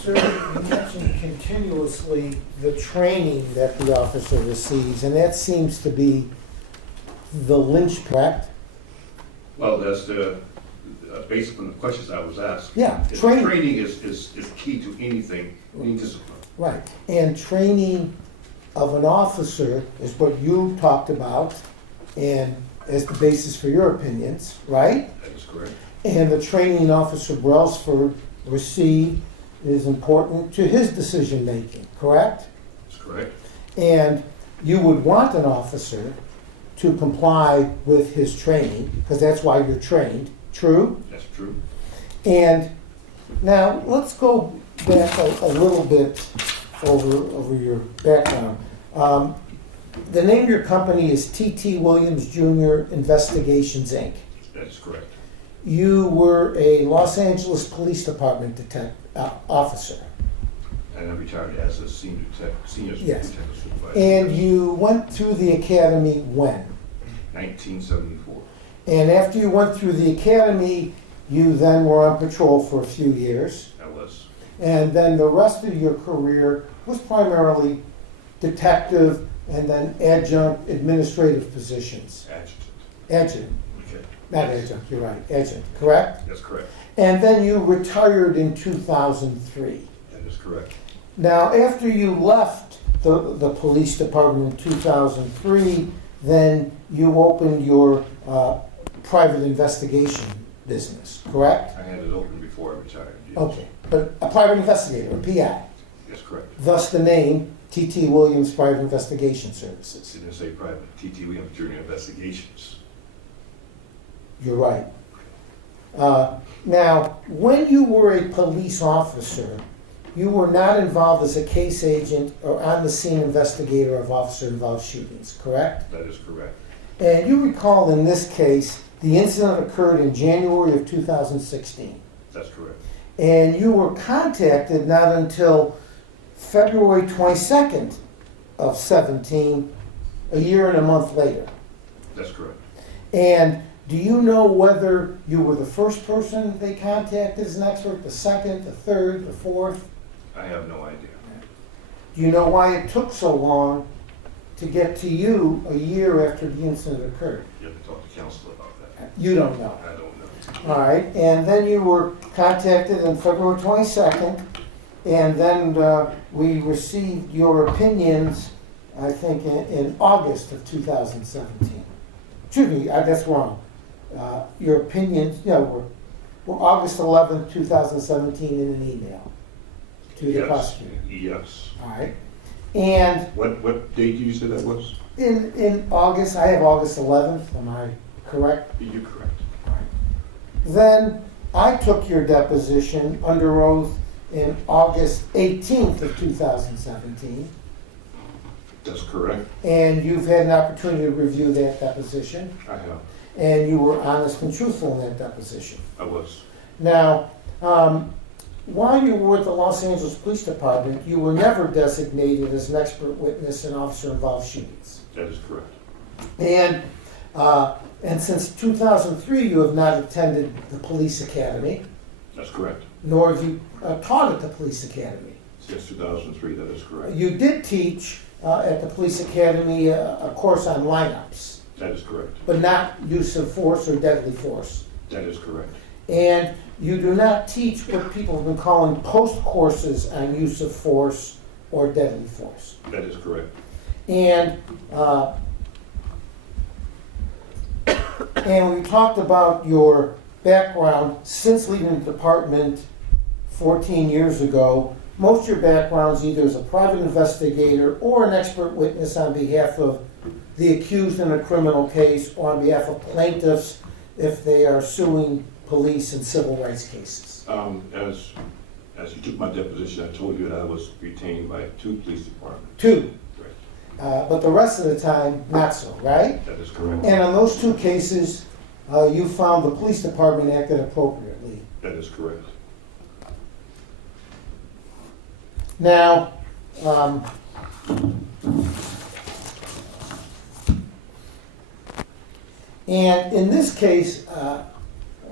Sir, you mentioned continuously the training that the officer receives, and that seems to be the linchpin, correct? Well, that's based on the questions I was asked. Yeah, Training is key to anything, any discipline. Right, and training of an officer is what you talked about, and as the basis for your opinions, right? That is correct. And the training Officer Brailsford received is important to his decision-making, correct? That's correct. And you would want an officer to comply with his training, because that's why you're trained, true? That's true. And now, let's go back a little bit over your background. The name of your company is T.T. Williams Jr. Investigations, Inc. That is correct. You were a Los Angeles Police Department officer. And I retired as a senior Yes. detective supervisor. And you went through the academy when? 1974. And after you went through the academy, you then were on patrol for a few years. I was. And then the rest of your career was primarily detective and then adjunct administrative positions. Adjutant, Okay. not adjunct, you're right, adjunct, correct? That's correct. And then you retired in 2003. That is correct. Now, after you left the police department in 2003, then you opened your private investigation business, correct? I had it open before I retired. Yes. Okay, but a private investigator, a PI, That's correct. thus the name T.T. Williams Private Investigation Services. Didn't say private. T.T. Williams Jr. Investigations. You're right. Now, when you were a police officer, you were not involved as a case agent or on the scene investigator of officer-involved shootings, correct? That is correct. And you recall in this case, the incident occurred in January of 2016. That's correct. And you were contacted not until February 22nd of 17, a year and a month later. That's correct. And do you know whether you were the first person they contacted as an expert, the second, the third, the fourth? I have no idea. Do you know why it took so long to get to you a year after the incident occurred? You have to talk to counsel about that. You don't know. I don't know. All right, and then you were contacted on February 22nd, and then we received your opinions, I think, in August of 2017. Excuse me, that's wrong. Your opinions, were August 11th, 2017 in an email to the prosecutor. Yes. All right, and What date did you say that was? in August, I have August 11th, am I correct? You're correct. Then I took your deposition under oath in August 18th of 2017, That's correct. and you've had an opportunity to review that deposition, I have. and you were honest and truthful in that deposition. I was. Now, while you were at the Los Angeles Police Department, you were never designated as an expert witness in officer-involved shootings. That is correct. And since 2003, you have not attended the police academy, That's correct. nor have you taught at the police academy. Since 2003, that is correct. You did teach at the police academy a course on lineups, That is correct. but not use of force or deadly force. That is correct. And you do not teach what people have been calling post courses on use of force or deadly force. That is correct. And we talked about your background since leaving the department 14 years ago. Most of your background's either as a private investigator or an expert witness on behalf of the accused in a criminal case or on behalf of plaintiffs if they are suing police in civil rights cases. As you took my deposition, I told you that I was retained by 2 police departments. 2. Right. But the rest of the time, not so, right? That is correct. And on those 2 cases, you found the police department acted appropriately. That is correct. Now, and in this case,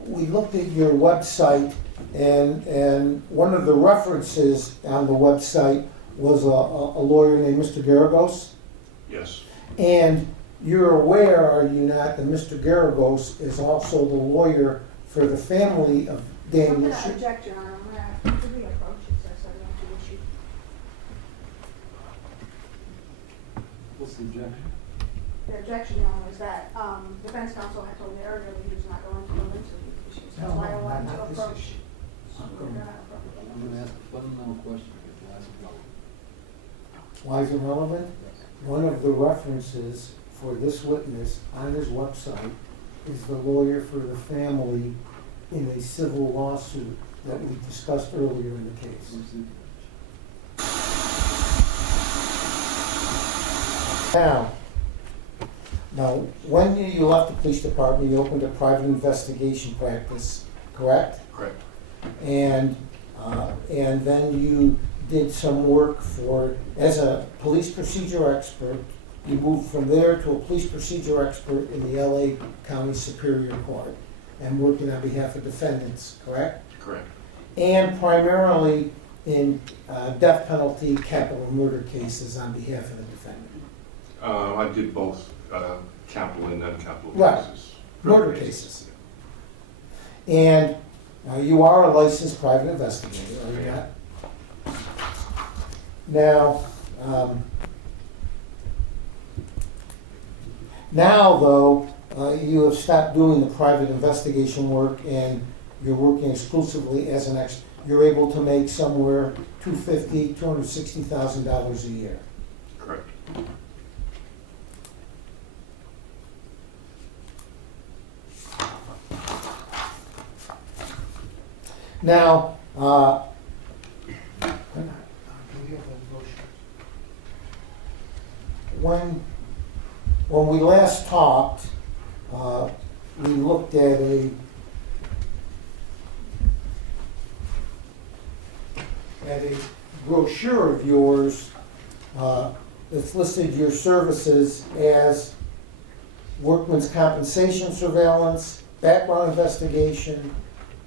we looked at your website, and one of the references on the website was a lawyer named Mr. Garagos. Yes. And you're aware, are you not, that Mr. Garagos is also the lawyer for the family of I'm Daniel gonna object, Your Honor, I'm gonna have to reapproach it, so I don't have to issue. What's the objection? The objection, Your Honor, is that, defense counsel had told me earlier that he was not going to go into these issues. That's why I wanted to not this approach. issue. We're not approaching. I'm gonna ask a fundamental question, if you ask it well. Why is it relevant? One of the references for this witness on his website is the lawyer for the family in a civil lawsuit that we discussed earlier in the case. Where's the- Now, when you left the police department, you opened a private investigation practice, correct? Correct. And then you did some work as a police procedure expert. You moved from there to a police procedure expert in the LA County Superior Court and working on behalf of defendants, correct? Correct. And primarily in death penalty, capital murder cases on behalf of the defendant. I did both capital and non-capital Right. cases. Murder cases. And you are a licensed private investigator, are you not? Now though, you have stopped doing the private investigation work and you're working exclusively as an expert. You're able to make somewhere $260,000 a year. Correct. Now, when we last talked, we looked at a brochure of yours that's listed your services as workman's compensation surveillance, background investigation,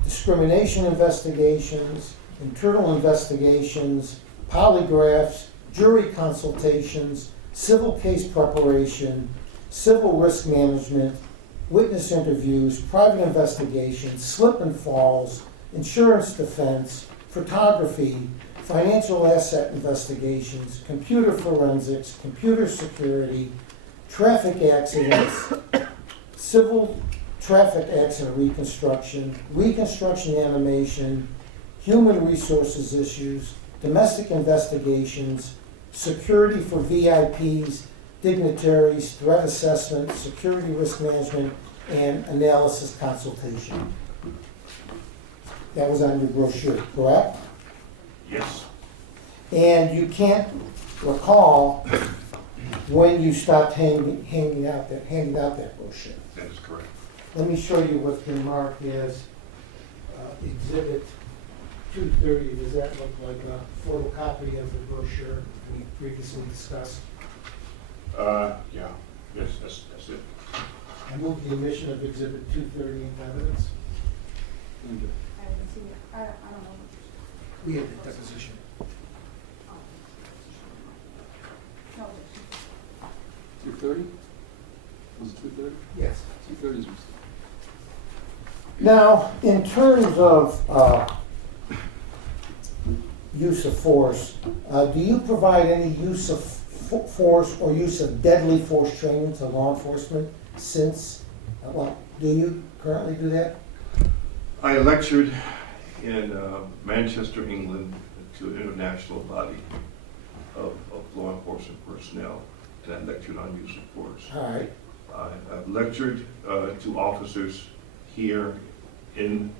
discrimination investigations, internal investigations, polygraphs, jury consultations, civil case preparation, civil risk management, witness interviews, private investigations, slip and falls, insurance defense, photography, financial asset investigations, computer forensics, computer security, traffic accidents, civil traffic accident reconstruction, reconstruction animation, human resources issues, domestic investigations, security for VIPs, dignitaries, threat assessment, security risk management, and analysis consultation. That was on your brochure, correct? Yes. And you can't recall when you stopped handing out that brochure. That is correct. Let me show you what's been marked as Exhibit 230. Does that look like a photocopy of the brochure we previously discussed? Yeah. Yes, that's it. I move the admission of Exhibit 230 into evidence. I haven't seen it. I don't know. We had the deposition. No, 230? Was it 230? Yes. 230 is Now, in terms of use of force, do you provide any use of force or use of deadly force training to law enforcement since, well, do you currently do that? I lectured in Manchester, England, to an international body of law enforcement personnel, and I lectured on use of force. All right. I've lectured to officers here in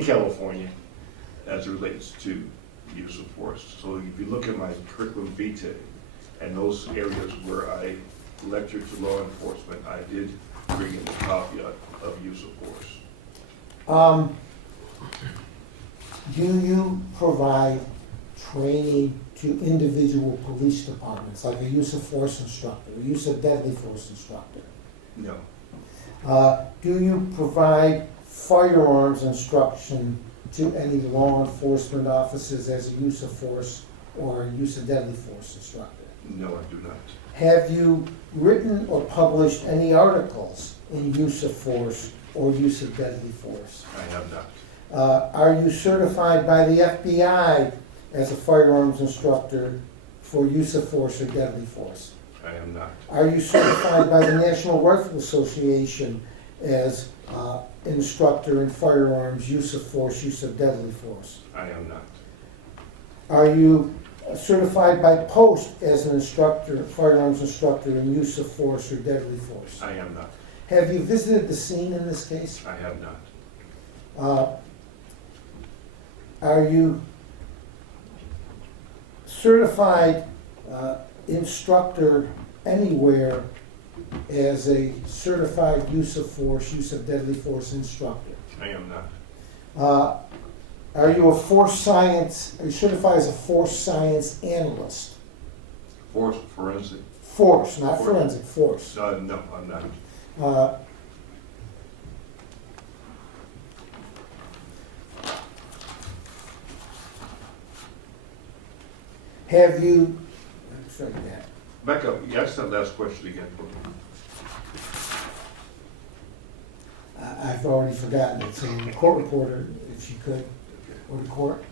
California, as it relates to use of force. So if you look at my curriculum vitae and those areas where I lectured to law enforcement, I did bring in the caveat of use of force. Do you provide training to individual police departments, like a use of force instructor, a use of deadly force instructor? No, Do you provide firearms instruction to any law enforcement officers as a use of force or a use of deadly force instructor? no, I do not. Have you written or published any articles in use of force or use of deadly force? I have not. Are you certified by the FBI as a firearms instructor for use of force or deadly force? I am not. Are you certified by the National Rifle Association as instructor in firearms, use of force, use of deadly force? I am not. Are you certified by Post as an instructor, firearms instructor in use of force or deadly force? I am not. Have you visited the scene in this case? I have not. Are you certified instructor anywhere as a certified use of force, use of deadly force instructor? I am not. Are you a force science, are you certified as a force science analyst? Force, forensic? Force, not Force. forensic, force. No, I'm not. Have you, sorry, that. Back up. You asked that last question again. I've already forgotten it, so the court reporter, if you could, or the court.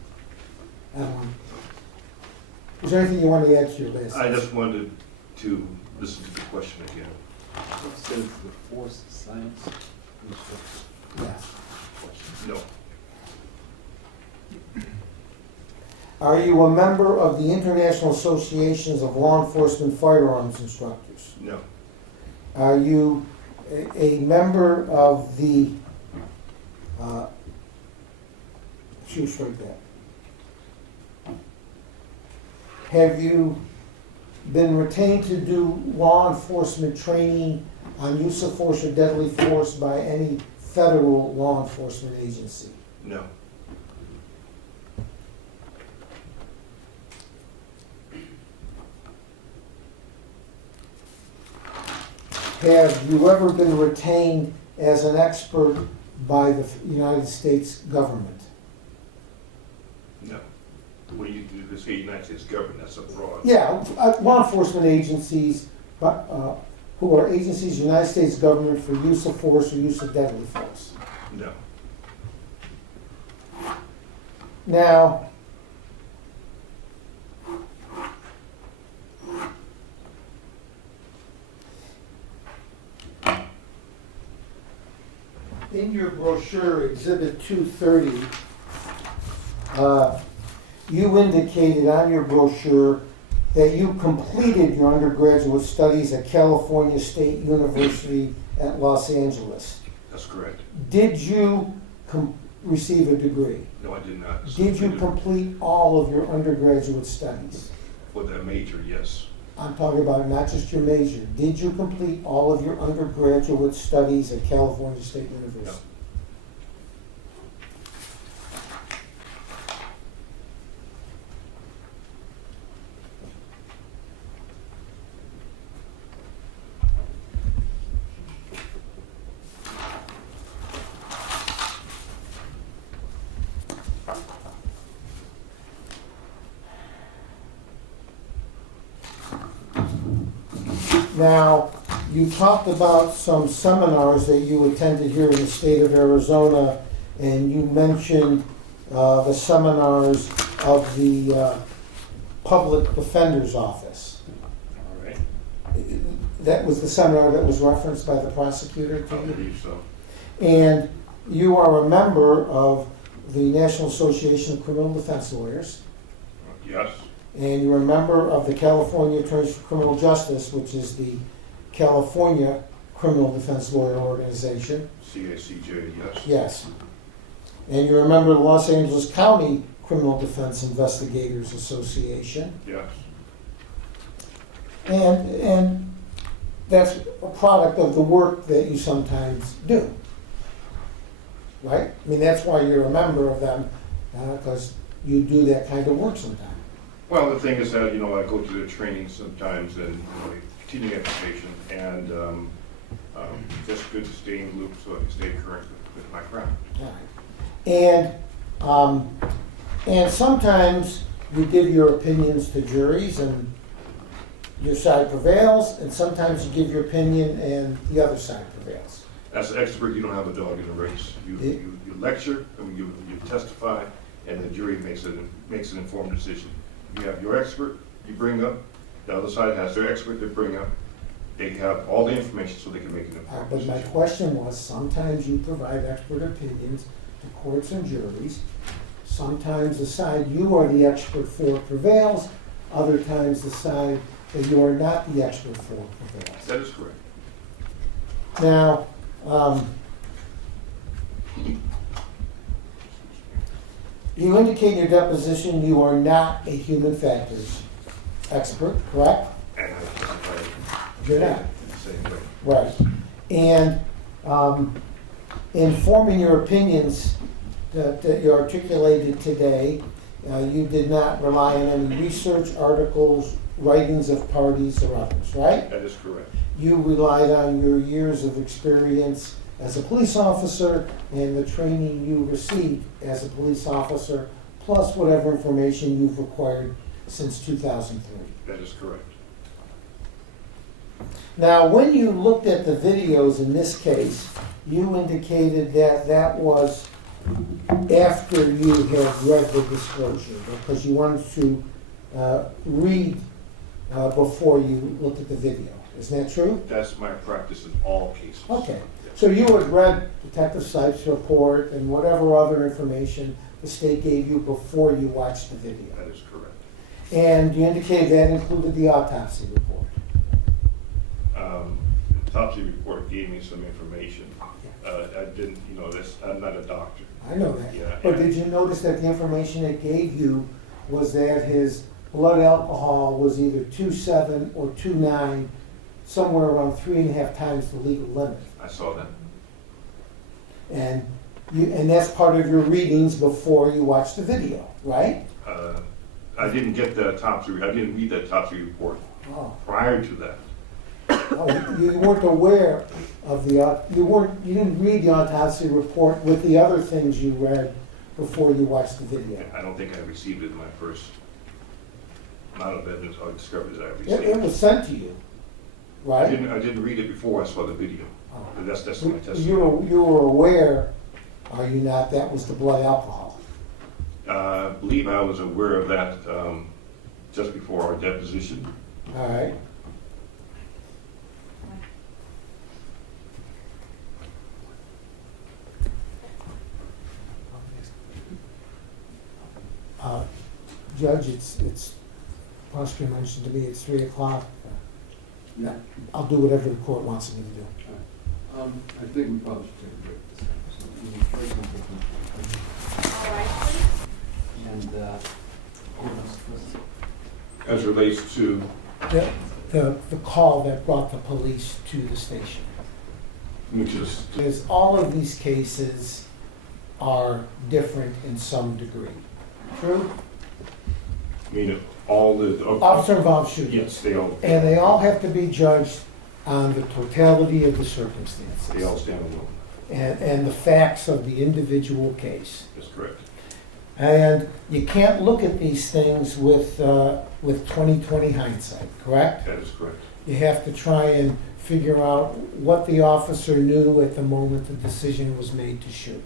Is there anything you want to add to your list? I just wanted to listen to the question again. It says the force science instructor. Yes. No, Are you a member of the International Associations of Law Enforcement Firearms Instructors? no, Are you a member of the, shoot straight that. Have you been retained to do law enforcement training on use of force or deadly force by any federal law enforcement agency? no, Have you ever been retained as an expert by the United States government? no. When you say United States government, that's a broad. Yeah, law enforcement agencies, who are agencies of the United States government for use of force or use of deadly force. No, Now, in your brochure, Exhibit 230, you indicated on your brochure that you completed your undergraduate studies at California State University at Los Angeles. that's correct. Did you receive a degree? No, I did not. Did you complete all of your undergraduate studies? For that major, yes. I'm talking about not just your major. Did you complete all of your undergraduate studies at California State University? No. Now, you talked about some seminars that you attended here in the state of Arizona, and you mentioned the seminars of the Public Defender's Office. All right. That was the seminar that was referenced by the prosecutor to I you? believe so. And you are a member of the National Association of Criminal Defense Lawyers, Yes, and you're a member of the California Attorneys for Criminal Justice, which is the California Criminal Defense Lawyer Organization. CACJ, yes. Yes. And you're a member of the Los Angeles County Criminal Defense Investigators Association. Yes, And that's a product of the work that you sometimes do. Right? I mean, that's why you're a member of them, because you do that kind of work sometimes. well, the thing is that, I go to the training sometimes and, continuing education, and just good to stay in the loop so I can stay current with my craft. All right. And sometimes you give your opinions to juries and your side prevails, and sometimes you give your opinion and the other side prevails. As an expert, you don't have a dog in the race. You lecture, and you testify, and the jury makes an informed decision. You have your expert, you bring up, the other side has their expert they bring up. They have all the information so they can make an informed But my decision. question was, sometimes you provide expert opinions to courts and juries. Sometimes the side you are the expert for prevails. Other times the side that you are not the expert for prevails. That is correct. Now, you indicate in your deposition you are not a human factors expert, correct? And I testify You're not. the same way. Right. And in forming your opinions that you articulated today, you did not rely on any research, articles, writings of parties or others, right? That is correct. You relied on your years of experience as a police officer and the training you received as a police officer, plus whatever information you've acquired since 2003. That is correct. Now, when you looked at the videos in this case, you indicated that that was after you had read the disclosure, because you wanted to read before you looked at the video. Isn't that true? That's my practice in all cases. Okay. So you had read Detective Sipes' report and whatever other information the state gave you before you watched the video. That is correct. And you indicated that included the autopsy report. The autopsy report gave me some information. I didn't, I'm not a doctor. I know that. Yeah. But did you notice that the information it gave you was that his blood alcohol was either 2.7 or 2.9, somewhere around 3.5 times the legal limit? I saw that. And that's part of your readings before you watched the video, right? I didn't get the autopsy. I didn't read the autopsy report Oh. prior to that. Oh, you weren't aware of you didn't read the autopsy report with the other things you read before you watched the video. I don't think I received it in my first amount of evidence I discovered that I It received. was sent to you, I right? didn't read it before I saw the video. Oh. But that's my testimony. You were aware, are you not, that was the blood alcohol? I believe I was aware of that just before our deposition. All right. Judge, it's, prosecutor mentioned to me it's 3 o'clock. Yeah. I'll do whatever the court wants me to do. I think we probably should take a break this time. So we'll break and take a- All right, please. And, Mr. President. As relates to, The call that brought the police to the station. which is, Is all of these cases are different in some degree. True? I mean, all the. Officer involved shootings. Yes, they all. And they all have to be judged on the totality of the circumstances. They all stand alone. And the facts of the individual case. That's correct. And you can't look at these things with 20/20 hindsight, correct? That is correct. you have to try and figure out what the officer knew at the moment the decision was made to shoot.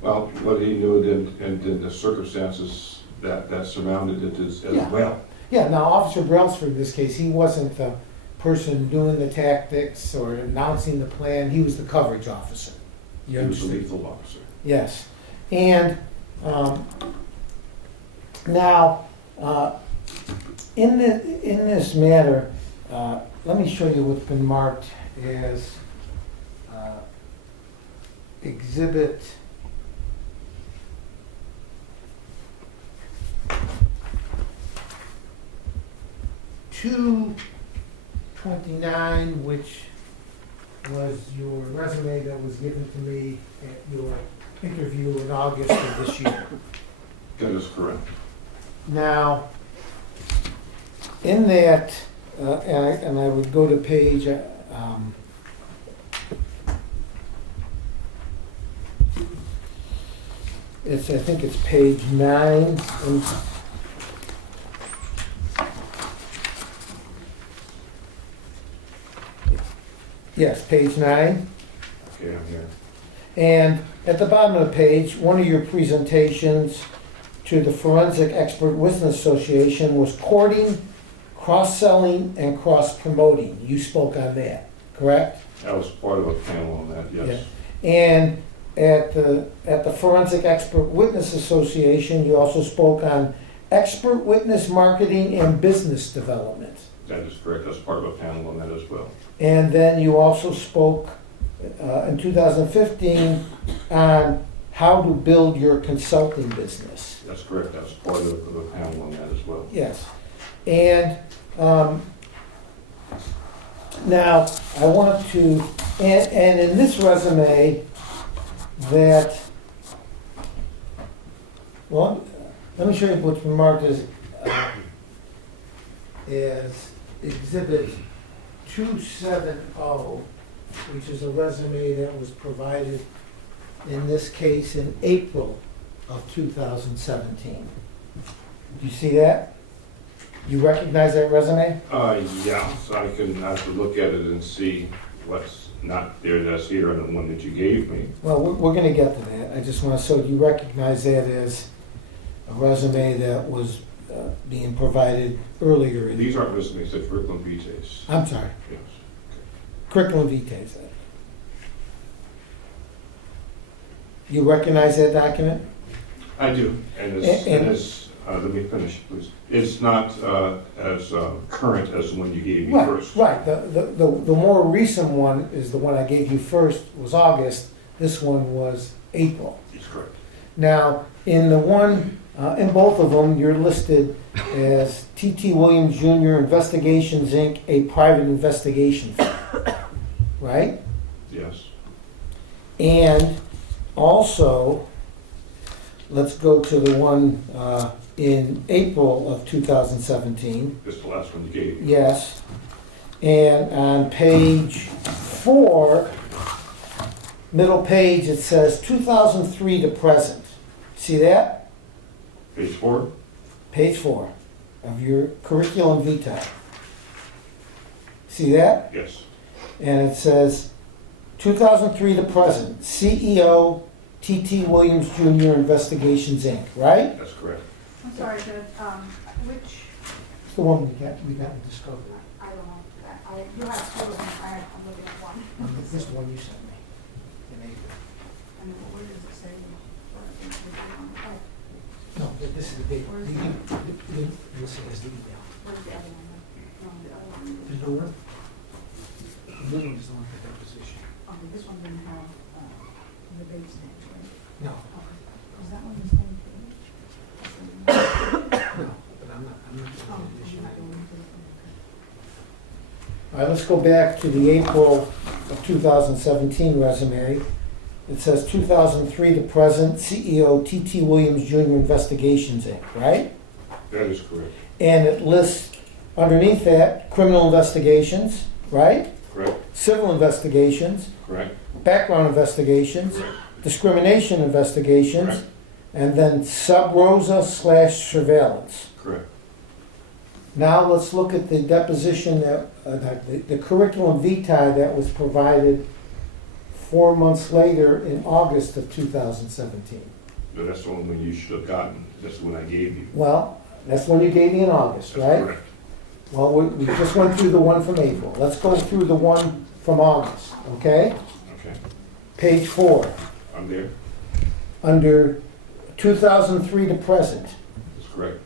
Well, what he knew and the circumstances that surrounded it as Yeah. well. Yeah, now Officer Brailsford, in this case, he wasn't the person doing the tactics or announcing the plan, he was the coverage officer. You He was a understand? lethal officer. Yes, and now, in this matter, let me show you what's been marked as exhibit 229, which was your resume that was given to me at your interview in August of this year. That is correct. Now, in that, and I would go to page, I think it's page 9. Yes, page 9. Okay, I'm here. And at the bottom of the page, one of your presentations to the Forensic Expert Witness Association was courting, cross-selling, and cross-promoting. You spoke on that, correct? I was part of a panel on that, yes. Yeah. And at the Forensic Expert Witness Association, you also spoke on expert witness marketing and business development. That is correct. I was part of a panel on that as well. And then you also spoke in 2015 on how to build your consulting business. That's correct. I was part of a panel on that as well. Yes. And now I want to, and in this resume that, well, let me show you what's been marked as Exhibit 270, which is a resume that was provided, in this case, in April of 2017. Do you see that? You recognize that resume? Yeah, so I have to look at it and see what's not there that's here on the one that you gave me. Well, we're going to get to that. I just want to, so you recognize that as a resume that was being provided earlier in... These aren't resumes, they're curriculum vitae. I'm sorry, Yes. curriculum vitae. You recognize that document? I do, and let me finish, please. It's not as current as the one you gave me Right, first. right. The more recent one is the one I gave you first, was August. This one was April. That's correct. Now, in the one, in both of them, you're listed as T.T. Williams Jr. Investigations, Inc., a private investigation firm, right? Yes. And also, let's go to the one in April of 2017. Just the last one you gave me. Yes. And on page 4, middle page, it says 2003 to present. See that? Page 4? Page 4 of your curriculum vitae. See that? Yes. And it says 2003 to present, CEO, T.T. Williams Jr. Investigations, Inc., right? That's correct. I'm sorry, which, It's the one we got in Discovery. I don't know, you have two of them, I'm looking at one. This is the one you sent me. In April. And where does it say? No, this is the date. This is the email. Where's the other one? No, the other one. The new one? The new one is the one for deposition. Okay, this one didn't have, the base names, right? No, Okay. Is that one the same page? no, but I'm not Oh, doing you're this not yet. going to, okay. All right, let's go back to the April of 2017 resume. It says 2003 to present, CEO T.T. Williams Jr. Investigations, Inc., right? That is correct. And it lists underneath that criminal investigations, right? Correct. Civil investigations, Correct. background investigations, Correct. discrimination investigations, Correct. and then sub rosa / surveillance. Correct. Now let's look at the deposition the curriculum vitae that was provided 4 months later in August of 2017. No, that's the one you should have gotten. That's the one I gave you. Well, that's the one you gave me in August, That's right? correct. Well, we just went through the one from April. Let's go through the one from August, okay? Okay, Page 4, I'm there. under 2003 to present. That's correct.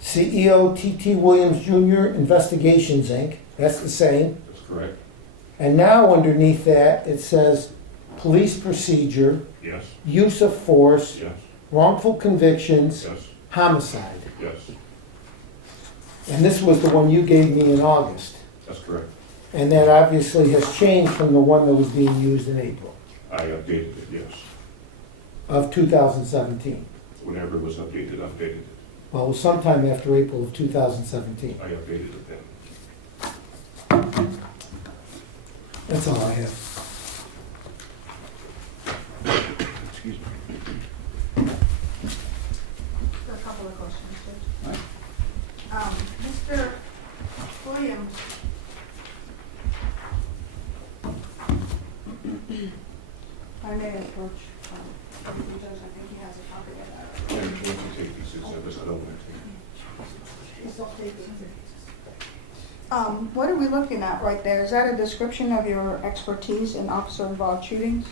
CEO T.T. Williams Jr. Investigations, Inc. That's the same. That's correct. And now underneath that, it says police procedure, Yes, use of force, yes, wrongful convictions, yes, homicide. yes. And this was the one you gave me in August. That's correct. And that obviously has changed from the one that was being used in April I updated it, yes. of 2017. Whenever it was updated, updated it. Well, it was sometime after April of 2017. I updated it then. That's all I have. Excuse me. A couple of questions, Judge. Mr. Williams. I may approach, the judge, I think he has a copy of that. And once you take these exhibits, I don't want to take them. He's not taking it. What are we looking at right there? Is that a description of your expertise in officer-involved shootings?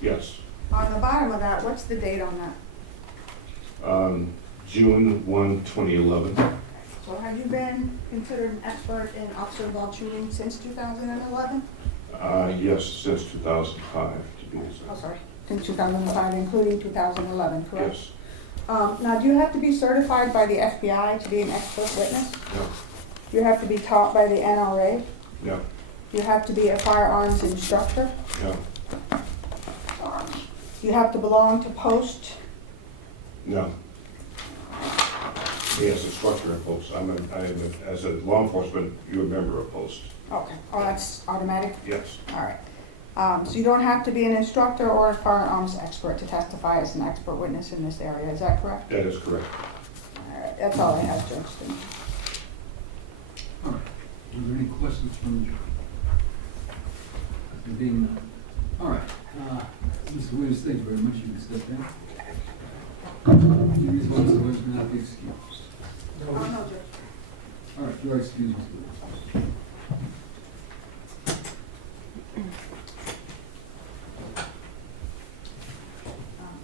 Yes. On the bottom of that, what's the date on that? June 1, 2011. So have you been considered an expert in officer-involved shootings since 2011? Yes, since 2005, to be Oh, exact. sorry, since 2005, including 2011, correct? Yes. Now, do you have to be certified by the FBI to be an expert witness? No. Do you have to be taught by the NRA? No. Do you have to be a firearms instructor? No. Do you have to belong to Post? No. Me as instructor in post. As a law enforcement, you're a member of post. Okay, oh, that's automatic? Yes. All right. So you don't have to be an instructor or a firearms expert to testify as an expert witness in this area, is that correct? That is correct. All right, that's all I have, Judge. Thank you. All right. Are there any questions from the jury? There being none. All right. Mr. Williams, thank you very much. You can step down. These ones, the ones may not be excused. Oh, no, Judge. All right, you are excused, Mr. Williams.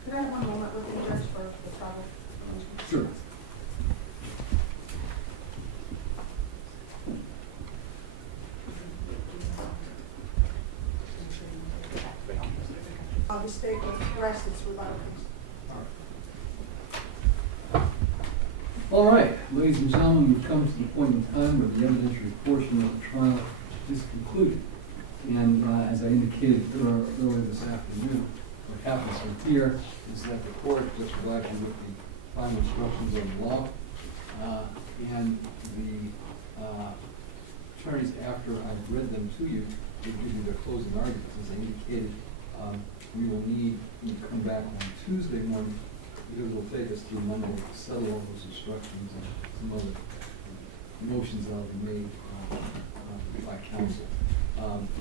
Could I have one moment with you, Judge, for the travel? Sure. The state will rest its rebuttal. All right, ladies and gentlemen, we've come to the point in time where the evidentiary portion of the trial is concluded. And as I indicated earlier this afternoon, what happens from here is that the court just provides you with the final instructions on the law. And the attorneys, after I've read them to you, will give you their closing arguments. As I indicated, we will need you to come back on Tuesday morning, because it will take us through Monday to settle all those instructions and some other motions that will be made by counsel.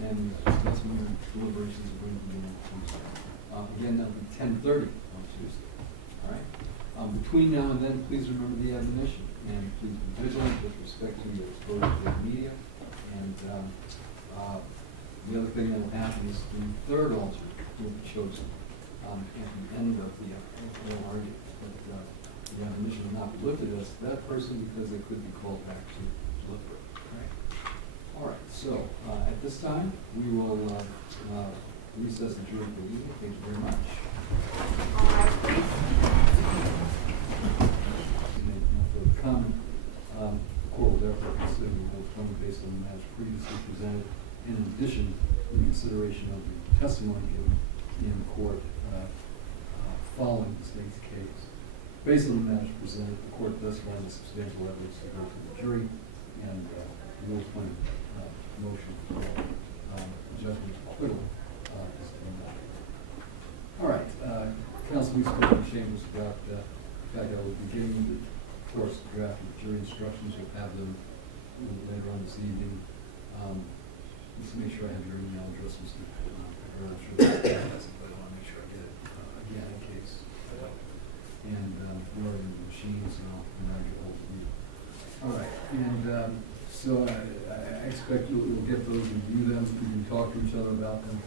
And that's when the deliberations are going to be on Tuesday. Again, that'll be 10:30 on Tuesday. All right? Between now and then, please remember the admonition, and please be vigilant with respect to your exposure to the media. And the other thing that will happen is the third alternate will be chosen at the end of the oral argument. But the admonition will not be lifted as that person because they could be called back to deliberate. All right, so at this time, we will recess the jury for the evening. Thank you very much. No further comment. The court will therefore consider the rule 20 based on the matters previously presented. In addition, the consideration of the testimony given in court following the state's case. Based on the matters presented, the court does find the substantial evidence to go to the jury, and the rule 20 motion for judgment of acquittal is denied. All right, counsel, please call the chambers about, in fact, I will be getting the course draft of jury instructions, we'll have them later on this evening. Just make sure I have your email address, Mr. I'm sure that's it, but I want to make sure I get it again in case I don't. And we're in the machines, and I'll get hold of you. All right, and so I expect you'll get those and review them, we can talk to each other about them.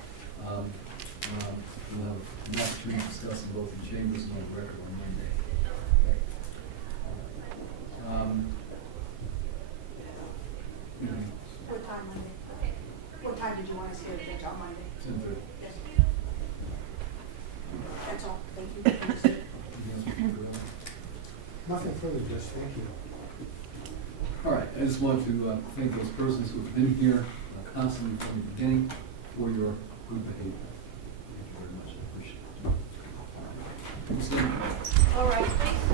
We'll have an opportunity to discuss them both in chambers and on the record on Monday. Okay. What time Monday? What time did you want us to get on Monday? 10:30. That's all, thank you. Nothing further, Judge, thank you. All right, I just want to thank those persons who have been here constantly from the beginning for your good behavior. Thank you very much, I appreciate it. All right, thanks.